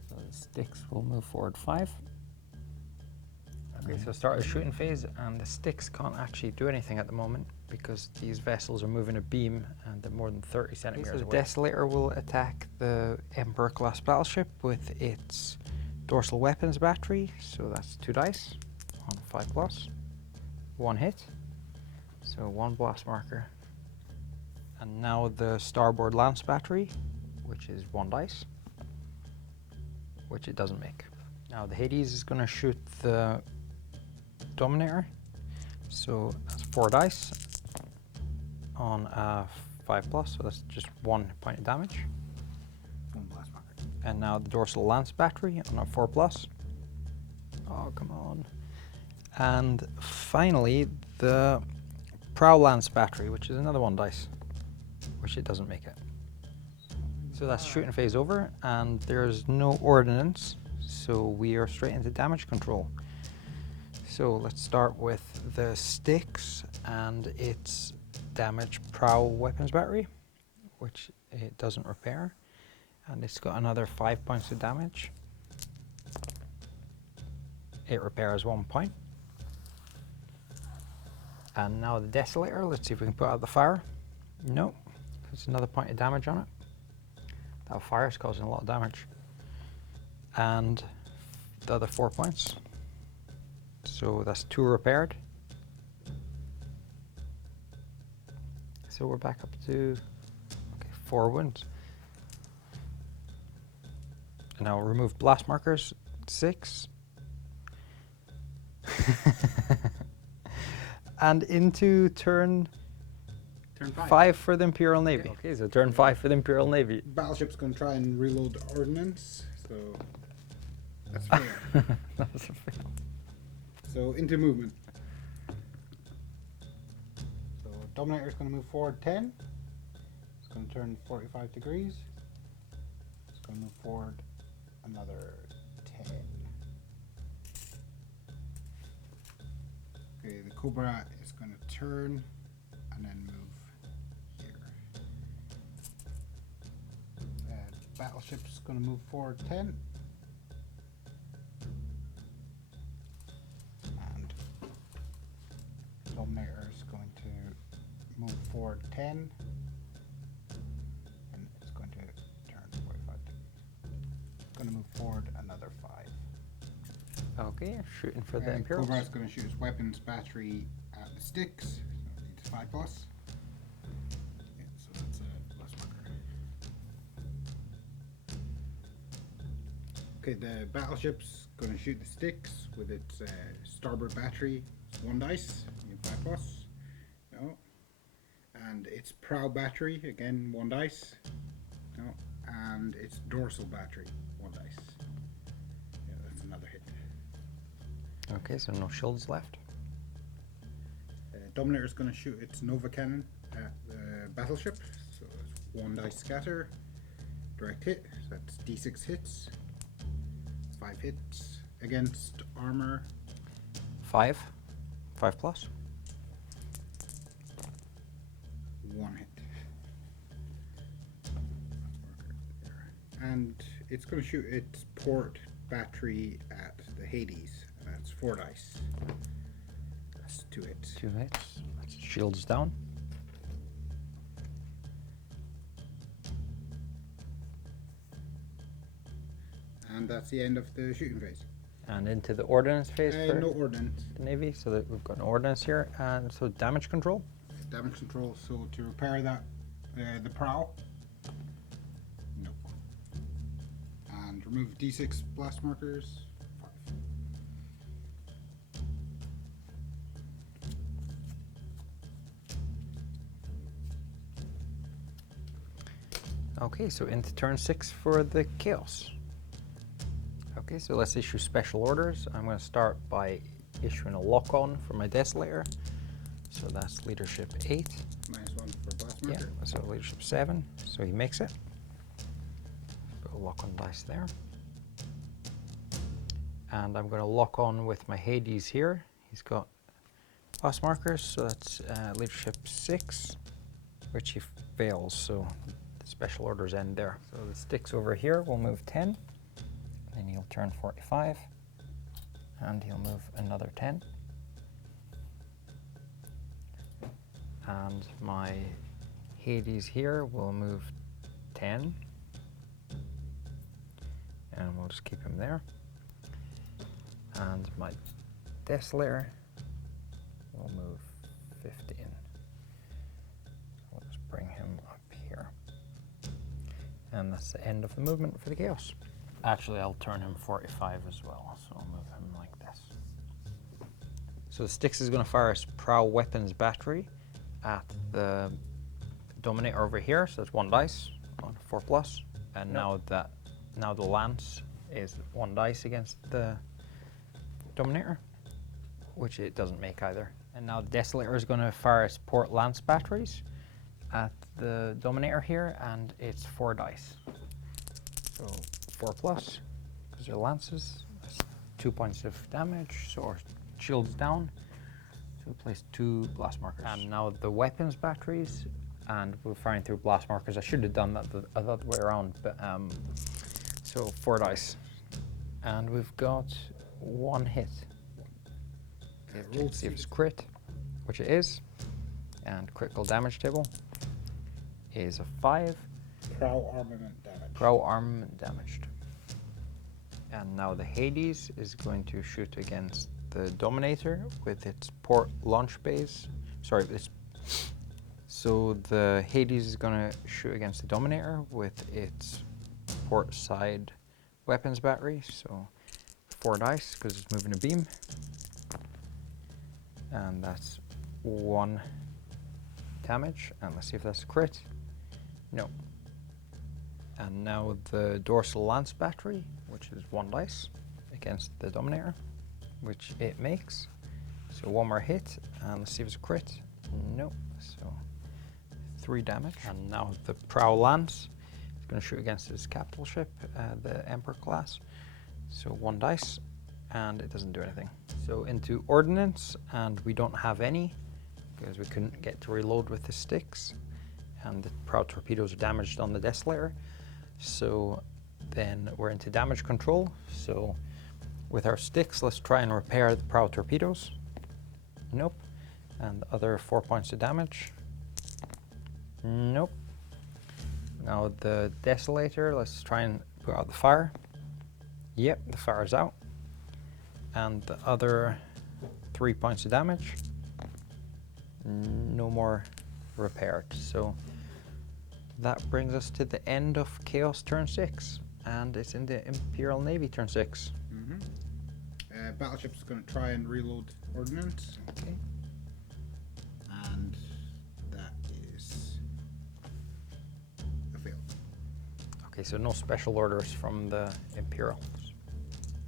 So the sticks will move forward 5. Okay, so start the shooting phase, and the sticks can't actually do anything at the moment because these vessels are moving a beam and they're more than 30 centimeters So away. the Desolator will attack the Emperor class battleship with its dorsal weapons battery. So that's 2 dice on 5 plus. 1 hit. So 1 blast marker. And now the starboard lance battery, which is 1 dice, which it doesn't make. Now the Hades is going to shoot the Dominator. So that's 4 dice on a 5+, so that's just 1 point of damage. 1 blast marker. And now the dorsal lance battery on a 4+. Oh, come on. And finally, the prow lance battery, which is another 1 dice, which it doesn't make it. So that's shooting phase over, and there's no ordnance, so we are straight into damage control. So let's start with the sticks and its damage prow weapons battery, which it doesn't repair, and it's got another 5 points of damage. It repairs 1 point. And now the desolator, let's see if we can put out the fire. No, there's another point of damage on it. That fire is causing a lot of damage. And the other 4 points. So that's 2 repaired. So we're back up to 4 wounds. And now remove blast markers, 6. And into turn 5 for the Imperial Navy. Okay, so turn 5 for the Imperial Navy. Battleship's going to try and reload ordnance, so that's fair. That's a fail. So into movement. So Dominator's going to move forward 10. It's going to turn 45 degrees. It's going to move forward another 10. Okay, the Cobra is going to turn and then move here. Battleship's going to move forward 10. And Dominator is going to move forward 10. And it's going to turn 45 degrees. It's going to move forward another 5. Okay, shooting for the Imperial. Cobra's going to shoot his weapons battery at the sticks. So it needs 5+. Yeah, so that's a plus marker. Okay, the battleship's going to shoot the sticks with its starboard battery. It's 1 dice. You need 5+. No. And its prow battery, again 1 dice. No. And its dorsal battery, 1 dice. Yeah, that's another hit. Okay, so no shields left. Dominator is going to shoot its Nova Cannon at the battleship. So it's 1 dice scatter, direct hit. So that's D6 hits. 5 hits against armor. 5. 5+. 1 hit. And it's going to shoot its port battery at the Hades. That's 4 dice. That's 2 hits. 2 hits. That's shields down. And that's the end of the shooting phase. And into the ordnance phase for No ordnance. the Navy. So that we've got an ordnance here. And so damage control. Damage control. So to repair that, the prow. No. And remove D6 blast markers. 5. Okay, so into turn 6 for the Chaos. Okay, so let's issue special orders. I'm going to start by issuing a lock-on for my Desolator. So that's leadership 8. -1 for blast Yeah, marker. so leadership 7. So he makes it. Put a lock-on dice there. And I'm going to lock on with my Hades here. He's got blast markers, so that's leadership 6, which he fails. So the special orders end there. So the sticks over here will move 10. Then he'll turn 45. And he'll move another 10. And my Hades here will move 10. And we'll just keep him there. And my Desolator will move 15. We'll just bring him up here. And that's the end of the movement for the Chaos. Actually, I'll turn him 45 as well, so I'll move him like this. So the Styx is going to fire his prow weapons battery at the Dominator over here, so it's 1 dice on 4+. And now the lance is 1 dice against the Dominator, which it doesn't make either. And now the Desolator is going to fire its port lance batteries at the Dominator here, and it's 4 dice. So 4+, because they're lances. That's 2 points of damage, so our shield's down. So we place 2 blast markers. And now the weapons batteries, and we're firing through blast markers. I should have done that the other way around, but so 4 dice. And we've got 1 hit. Let's see if it's crit, which it is. And critical damage table is a 5. Prow armament damage. Prow armament damaged. And now the Hades is going to shoot against the Dominator with its port launch bays. Sorry, so the Hades is going to shoot against the Dominator with its port side weapons battery. So 4 dice because it's moving a beam. And that's 1 damage. And let's see if that's a crit. No. And now the dorsal lance battery, which is 1 dice against the Dominator, which it makes. So 1 more hit, and let's see if it's a crit. No, so 3 damage. And now the prow lance is going to shoot against his capital ship, the Emperor class. So 1 dice, and it doesn't do anything. So into ordnance, and we don't have any because we couldn't get to reload with the sticks, and the prow torpedoes are damaged on the Desolator. So then we're into damage control. So with our sticks, let's try and repair the prow torpedoes. Nope. And the other 4 points of damage. Nope. Now the Desolator, let's try and put out the fire. Yep, the fire's out. And the other 3 points of damage. No more repaired. So that brings us to the end of Chaos turn 6, and it's in the Imperial Navy turn 6. Battleship's going to try and reload ordnance. Okay. And that is a fail. Okay, so no special orders from the Imperials.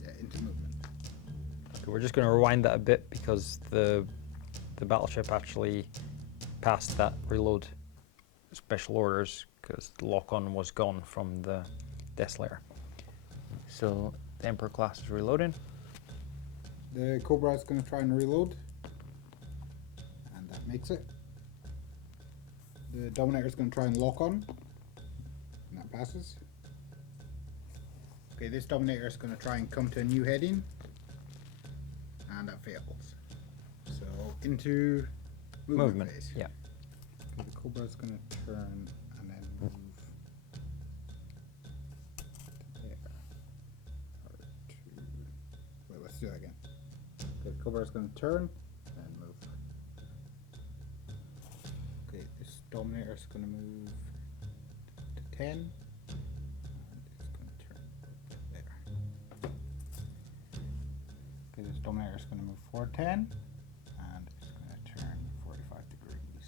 Yeah, into movement. Okay, we're just going to rewind that a bit because the battleship actually passed that reload special orders because the lock-on was gone from the Desolator. So the Emperor class is reloading. The Cobra is going to try and reload. And that makes it. The Dominator is going to try and lock on. And that passes. Okay, this Dominator is going to try and come to a new heading. And that fails. So into movement phase. Yeah. Okay, the Cobra is going to turn and then move there. Or to... Wait, let's do that again. Okay, the Cobra is going to turn and move. Okay, this Dominator is going to move to 10. And it's going to turn there. Okay, this Dominator is going to move forward 10. And it's going to turn 45 degrees.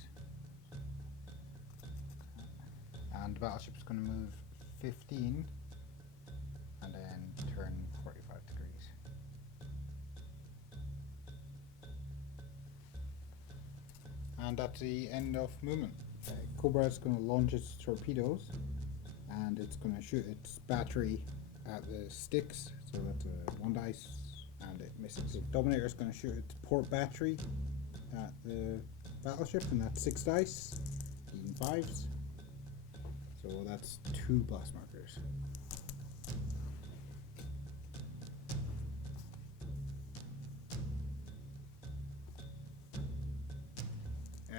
And the battleship is going to move 15 and then turn 45 degrees. And that's the end of movement. Cobra is going to launch its torpedoes and it's going to shoot its battery at the sticks. So that's a 1 dice and it misses. The Dominator is going to shoot its port battery at the battleship and that's 6 dice, even 5s. So that's 2 blast markers.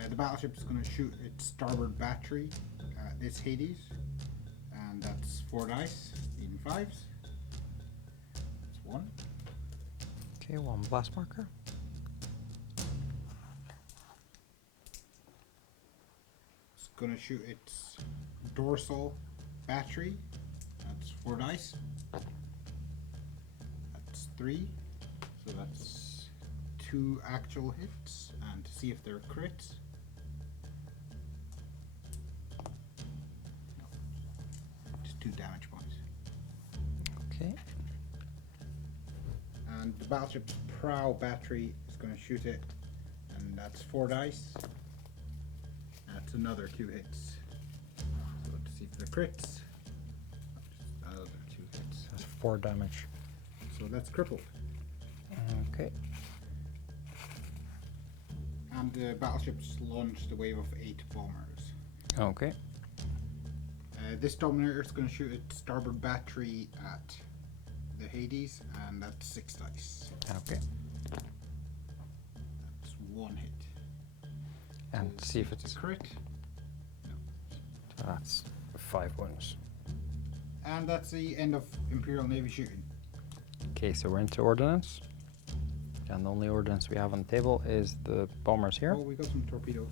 The battleship is going to shoot its starboard battery at this Hades, and that's 4 dice, even 5s. That's 1. Okay, 1 blast marker. It's going to shoot its dorsal battery. That's 4 dice. That's 3. So that's 2 actual hits. And to see if they're crits. 2 damage points. Okay. And the battleship's prow battery is going to shoot it, and that's 4 dice. That's another 2 hits. So let's see for the crits. Another 2 hits. That's 4 damage. So that's crippled. Okay. And the battleship's launched a wave of 8 bombers. Okay. This Dominator is going to shoot its starboard battery at the Hades, and that's 6 dice. Okay. That's 1 hit. And see if it's a crit. So that's 5 wounds. And that's the end of Imperial Navy shooting. Okay, so we're into ordnance. And the only ordnance we have on the table is the bombers here. Oh, we got some torpedoes.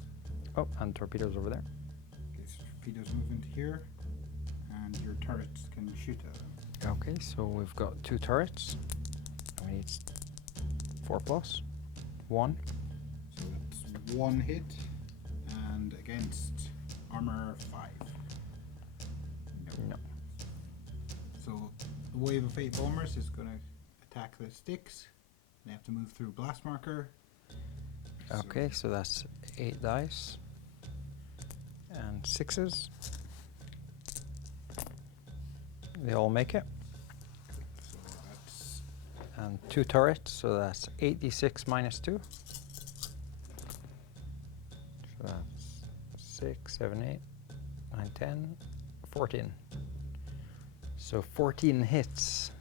Oh, and torpedoes over there. Okay, so torpedoes move into here, and your turrets can shoot at them. Okay, so we've got 2 turrets. We need 4 plus. 1. So that's 1 hit, and against armor 5. No. So the wave of 8 bombers is going to attack the sticks. They have to move through blast marker. Okay, so that's 8 dice. And 6s. They all make it. So that's And 2 turrets, so that's 8d6 minus 2. So that's 6, 7, 8, 9, 10, 14. So 14 hits.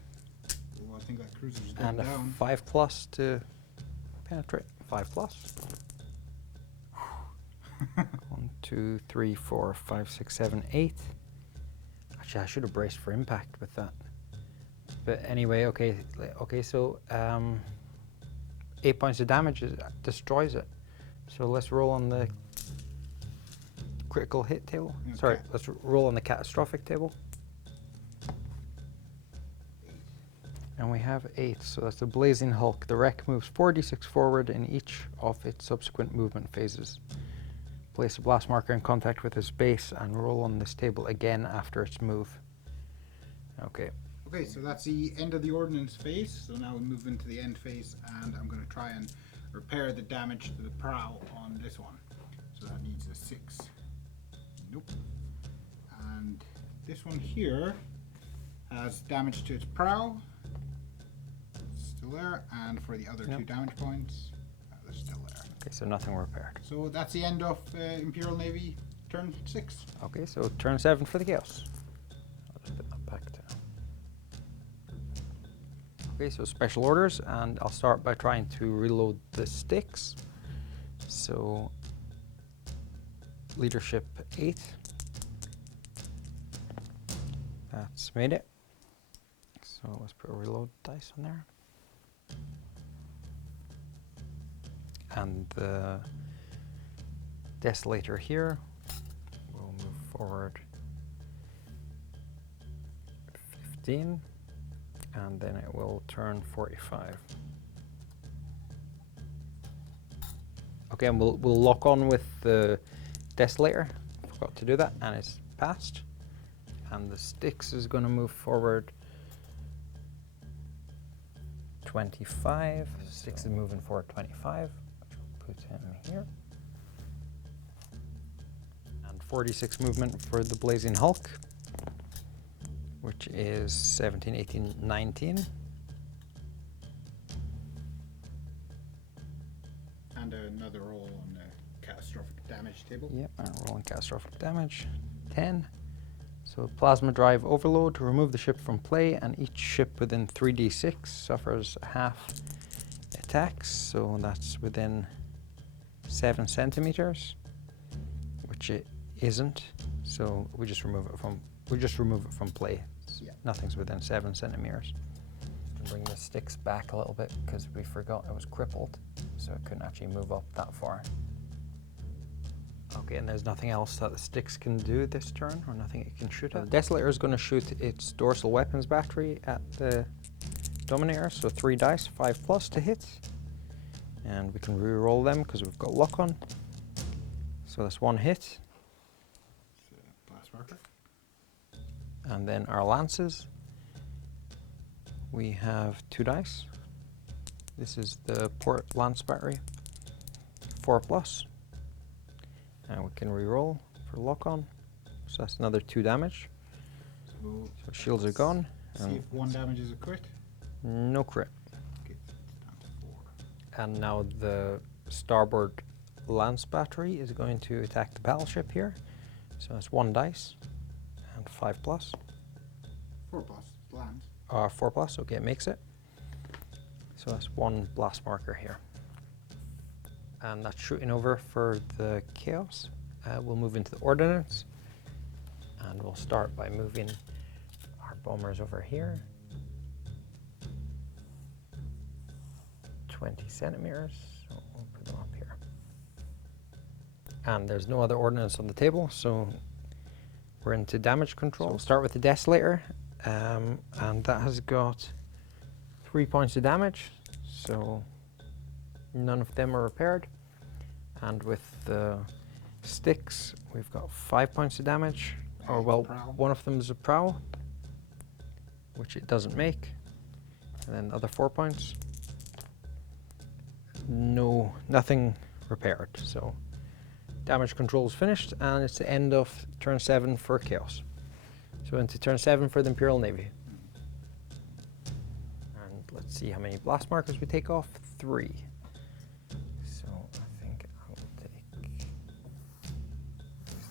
I think that cruiser's And a down. 5 plus to penetrate. 5 plus. 1, 2, 3, 4, 5, 6, 7, 8. Actually, I should have braced for impact with that. But anyway, okay, so 8 points of damage destroys it. So let's roll on the critical hit table. Okay. Sorry, let's roll on the catastrophic table. And we have 8, so that's the Blazing Hulk. The wreck moves 4d6 forward in each of its subsequent movement phases. Place a blast marker in contact with its base and roll on this table again after its move. Okay. Okay, so that's the end of the ordnance phase. So now we move into the end phase, and I'm going to try and repair the damage to the prow on this one. So that needs a 6. Nope. And this one here has damage to its prow. Still there. And for the other 2 damage points, they're still there. Okay, so nothing repaired. So that's the end of Imperial Navy turn 6. Okay, so turn 7 for the Chaos. I'll just put that back down. Okay, so special orders, and I'll start by trying to reload the sticks. So, leadership 8. That's made it. So let's put a reload dice on there. And the Desolator here will move forward 15, and then it will turn 45. Okay, and we'll lock on with the Desolator. Forgot to do that, and it's passed. And the Styx is going to move forward 25. Styx is moving forward 25. Put him here. And 46 movement for the Blazing Hulk, which is 17, 18, 19. And another roll on the catastrophic damage table. Yep, and rolling catastrophic damage. 10. So plasma drive overload, remove the ship from play, and each ship within 3d6 suffers half attacks. So that's within 7 centimeters, which it isn't. So we just remove it from play. Yeah. Nothing's within 7 centimeters. Bring the sticks back a little bit because we forgot it was crippled, so it couldn't actually move up that far. Okay, and there's nothing else that the sticks can do this turn, or nothing it can shoot at. The Desolator is going to shoot its dorsal weapons battery at the Dominator, so 3 dice, 5 plus to hit. And we can re-roll them because we've got lock on. So that's 1 hit. Blast marker. And then our lances, we have 2 dice. This is the port lance battery, 4+. And we can reroll for lock on. So that's another 2 damage. So So shields are gone. see if 1 damage is a crit. No crit. Okay, it's down to 4. And now the starboard lance battery is going to attack the battleship here. So it's 1 dice and 5+. 4+ lands. 4+, okay, it makes it. So that's 1 blast marker here. And that's shooting over for the chaos. We'll move into the ordnance. And we'll start by moving our bombers over here. 20 centimeters, so we'll put them up here. And there's no other ordnance on the table, so we're into damage control. So we'll start with the Desolator, and that has got 3 points of damage, so none of them are repaired. And with the sticks, we've got 5 points of damage, or well, Prow. one of them is a prow, which it doesn't make, and then the other 4 points. No, nothing repaired, so damage control is finished, and it's the end of turn 7 for Chaos. So into turn 7 for the Imperial Navy. And let's see how many blast markers we take off. 3. So I think I'll take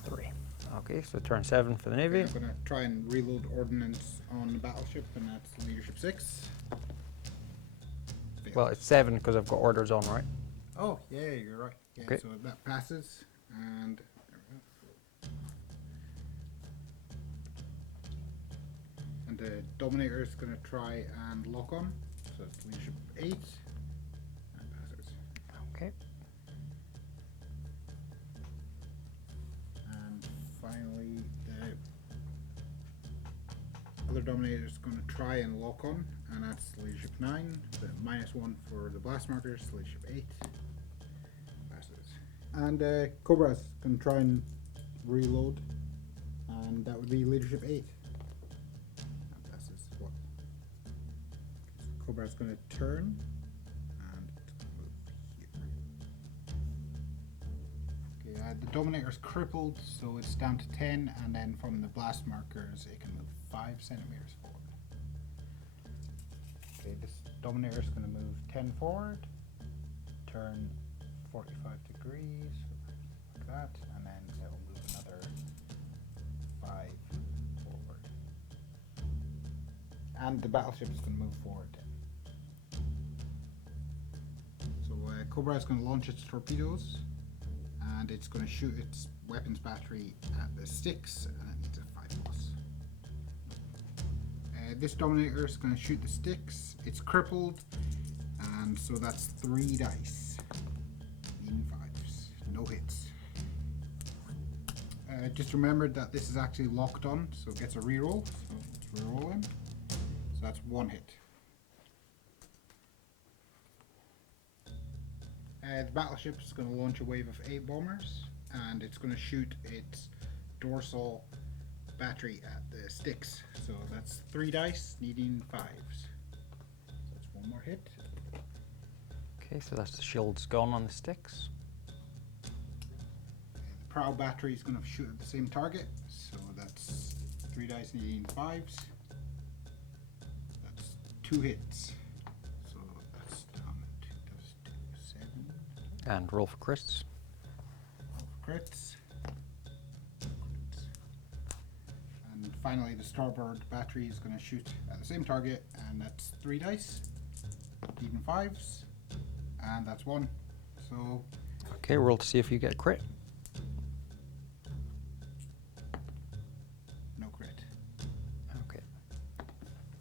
3. Okay, so turn 7 for the Navy. I'm going to try and reload ordnance on the battleship, and that's leadership 6. Failed. Well, it's 7 because I've got orders on, right? Oh, yeah, you're right. Yeah, Okay. so that passes, and there we go. And the Dominator is going to try and lock on, so it's leadership 8, and passes. Okay. And finally, the other Dominator is going to try and lock on, and that's leadership 9, the -1 for the blast markers, leadership 8. Passes. And Cobra's going to try and reload, and that would be leadership 8. And passes as well. So Cobra's going to turn, and it's going to move here. Okay, the Dominator is crippled, so it's down to 10, and then from the blast markers it can move 5 centimeters forward. Okay, this Dominator is going to move 10 forward, turn 45 degrees, like that, and then it will move another 5 forward. And the battleship is going to move forward 10. So Cobra is going to launch its torpedoes, and it's going to shoot its weapons battery at the sticks, and it needs a 5+. This Dominator is going to shoot the sticks. It's crippled, and so that's 3 dice. Even 5s. No hits. Just remember that this is actually locked on, so it gets a reroll. So let's reroll in. So that's 1 hit. The battleship is going to launch a wave of 8 bombers, and it's going to shoot its dorsal battery at the sticks. So that's 3 dice, needing 5s. So that's 1 more hit. Okay, so that's the shields gone on the sticks. The prow battery is going to shoot at the same target. So that's 3 dice, needing 5s. That's 2 hits. So that's down to 7. And roll for crits. Crits. And finally, the starboard battery is going to shoot at the same target, and that's 3 dice, even 5s, and that's 1. So Okay, roll to see if you get crit. no crit. Okay.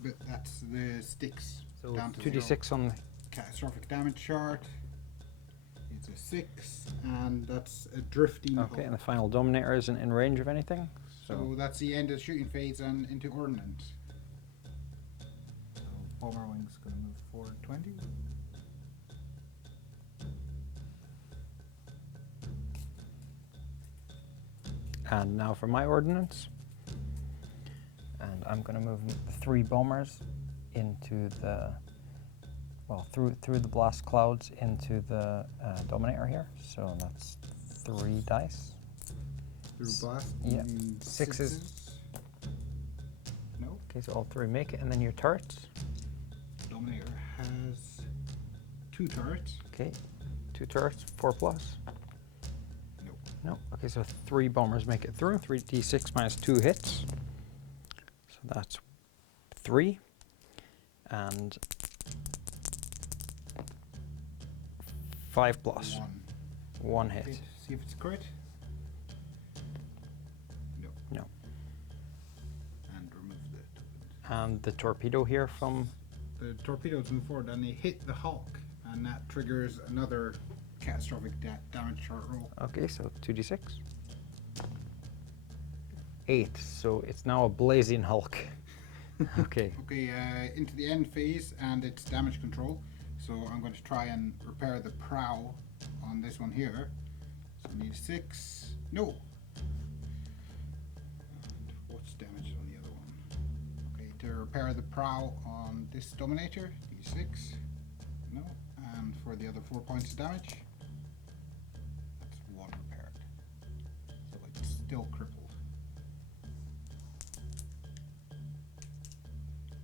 But that's the sticks. So down to 2d6 on the... catastrophic damage chart. It's a 6, and that's a drifting. Okay, hull. and the final Dominator isn't in range of anything. So that's the end of the shooting phase and into ordnance. So bomber wing's going to move forward 20. And now for my ordnance. And I'm going to move the 3 bombers into the, well, through the blast clouds into the Dominator here. So that's 3 dice. Through blast? Yeah. Mm, Sixes. No. Okay, so all 3 make it, and then your turrets. Dominator has 2 turrets. Okay, 2 turrets, 4 plus. No. No. Okay, so 3 bombers make it through. 3d6 minus 2 hits. So that's 3. And 5 plus. 1 hit. Okay, see if it's crit. No. No. And remove the tokens. And the torpedo here from. The torpedoes move forward and they hit the Hulk, and that triggers another catastrophic damage chart roll. Okay, so 2d6. 8. So it's now a blazing Hulk. Okay. Okay, into the end phase, and it's damage control. So I'm going to try and repair the prow on this one here. So I need 6. No. And what's damage on the other one? Okay, to repair the prow on this Dominator, D6. No. And for the other 4 points of damage, that's 1 repaired. So it's still crippled.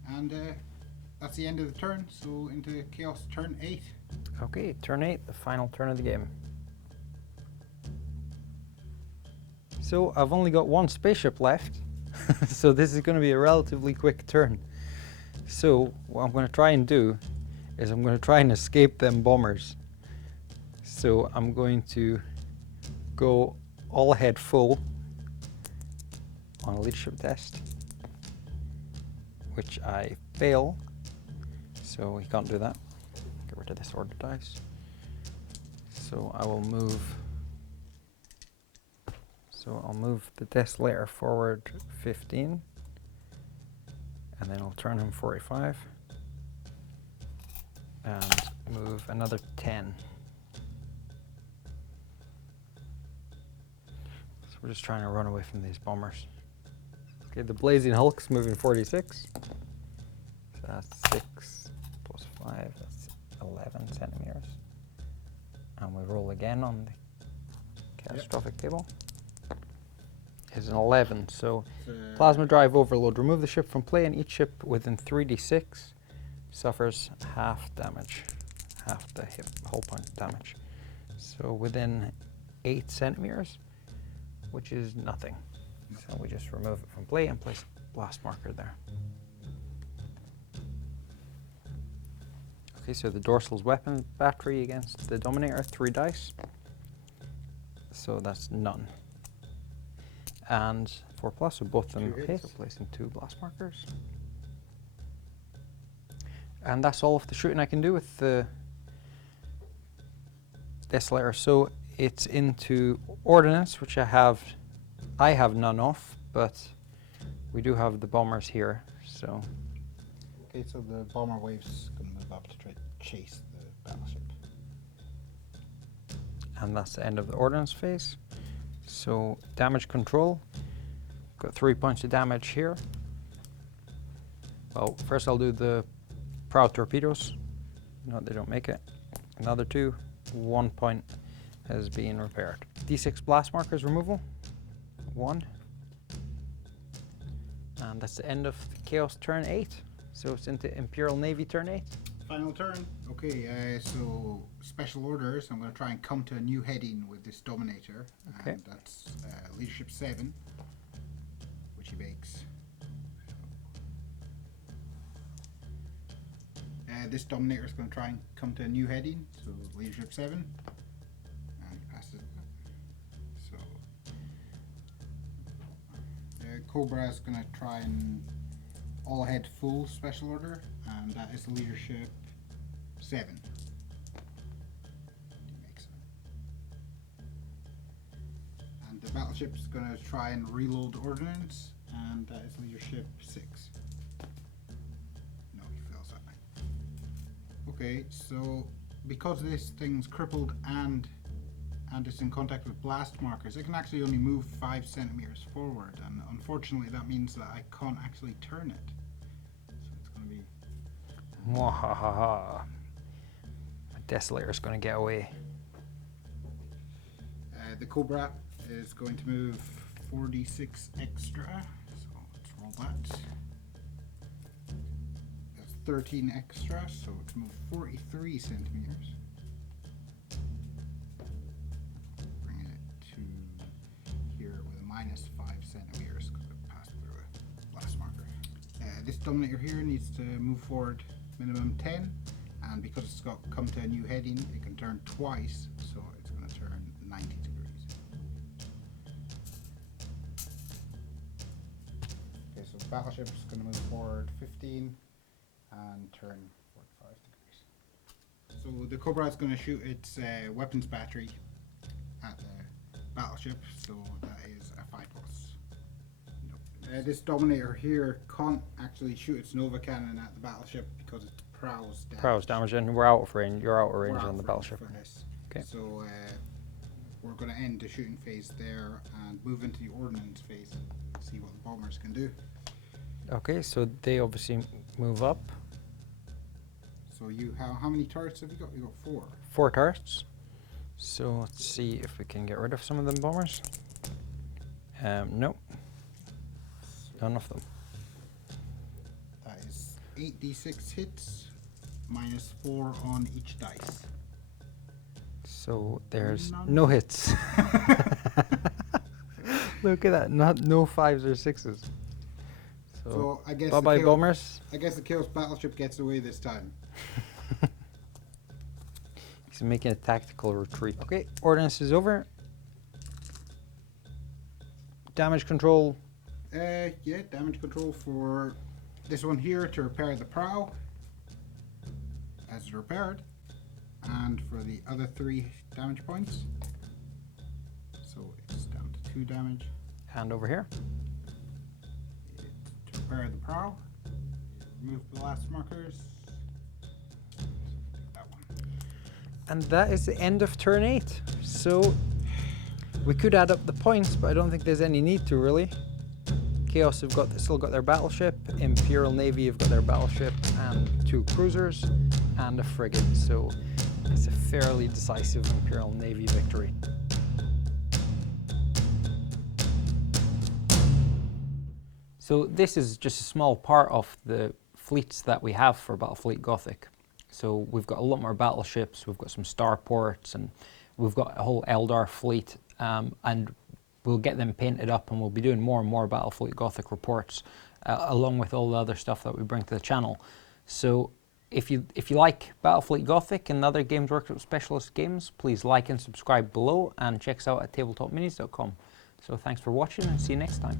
And that's the end of the turn, so into Chaos turn 8. Okay, turn 8, the final turn of the game. So I've only got 1 spaceship left, so this is going to be a relatively quick turn. So what I'm going to try and do is I'm going to try and escape them bombers. So I'm going to go all ahead full on a leadership test, which I fail, so we can't do that. Get rid of this order dice. So I will move. So I'll move the Desolator forward 15, and then I'll turn him 45, and move another 10. So we're just trying to run away from these bombers. Okay, the Blazing Hulk's moving 46. So that's 6 plus 5, that's 11 centimeters. And we roll again on the catastrophic table. Is an 11, so plasma drive overload. Remove the ship from play, and each ship within 3d6 suffers half damage, half the hull point damage. So within 8 centimeters, which is nothing. So we just remove it from play and place a blast marker there. Okay, so the Dorsal's weapon battery against the Dominator, 3 dice. So that's none. And 4 plus, so both of them hit, so placing 2 blast markers. And that's all of the shooting I can do with the Desolator. So it's into ordnance, which I have none of, but we do have the bombers here, so. Okay, so the bomber wave's going to move up to try to chase the battleship. And that's the end of the ordnance phase. So damage control, got 3 points of damage here. Well, first I'll do the prow torpedoes. No, they don't make it. Another 2, 1 point has been repaired. D6 blast markers removal, 1. And that's the end of Chaos turn 8. So it's into Imperial Navy turn 8. Final turn. Okay, so special orders. I'm going to try and come to a new heading with this Dominator. Okay. And that's leadership 7, which he makes. This Dominator is going to try and come to a new heading, so leadership 7, and he passes it. So Cobra is going to try and all ahead full special order, and that is leadership 7. He makes it. And the battleship is going to try and reload ordnance, and that is leadership 6. No, he fails that one. Okay, so because this thing's crippled and and it's in contact with blast markers, it can actually only move 5 centimeters forward, and unfortunately that means that I can't actually turn it. So it's going to be... Mwahaha. My Desolator's going to get away. The Cobra is going to move 46 extra, so let's roll that. That's 13 extra, so it's moved 43 centimeters. Bring it to here with a minus 5 centimeters because it passed through a blast marker. This Dominator here needs to move forward minimum 10, and because it's got come to a new heading, it can turn twice, so it's going to turn 90 degrees. Okay, so the battleship's going to move forward 15 and turn 45 degrees. So the Cobra is going to shoot its weapons battery at the battleship, so that is a 5+. Nope. This Dominator here can't actually shoot its Nova Cannon at the battleship because its prow's damaged. Prow's damaged, and we're out of range. You're out of We're range out on the of range battleship. for this. Okay. So we're going to end the shooting phase there and move into the ordnance phase and see what the bombers can do. Okay, so they obviously move up. So you have, how many turrets have you got? You got 4. 4 turrets. So let's see if we can get rid of some of them bombers. Nope, none of them. That is 8d6 hits, minus 4 on each dice. So there's None. no hits. Look at that, no 5s or 6s. So I guess bye-bye bombers. I guess the Chaos Battleship gets away this time. He's making a tactical retreat. Okay, ordnance is over. Damage control. Yeah, damage control for this one here to repair the prow, as repaired, and for the other 3 damage points. So it's down to 2 damage. And over here. To repair the prow, remove the blast markers. That one. And that is the end of turn 8. So we could add up the points, but I don't think there's any need to really. Chaos have still got their battleship. Imperial Navy have got their battleship and 2 cruisers and a frigate. So it's a fairly decisive Imperial Navy victory. So this is just a small part of the fleets that we have for Battlefleet Gothic. So we've got a lot more battleships, we've got some starports, and we've got a whole Eldar fleet, and we'll get them painted up, and we'll be doing more and more Battlefleet Gothic reports, along with all the other stuff that we bring to the channel. So if you like Battlefleet Gothic and other Games Workshop Specialist games, please like and subscribe below, and check us out at tabletopminis.com. So thanks for watching, and see you next time.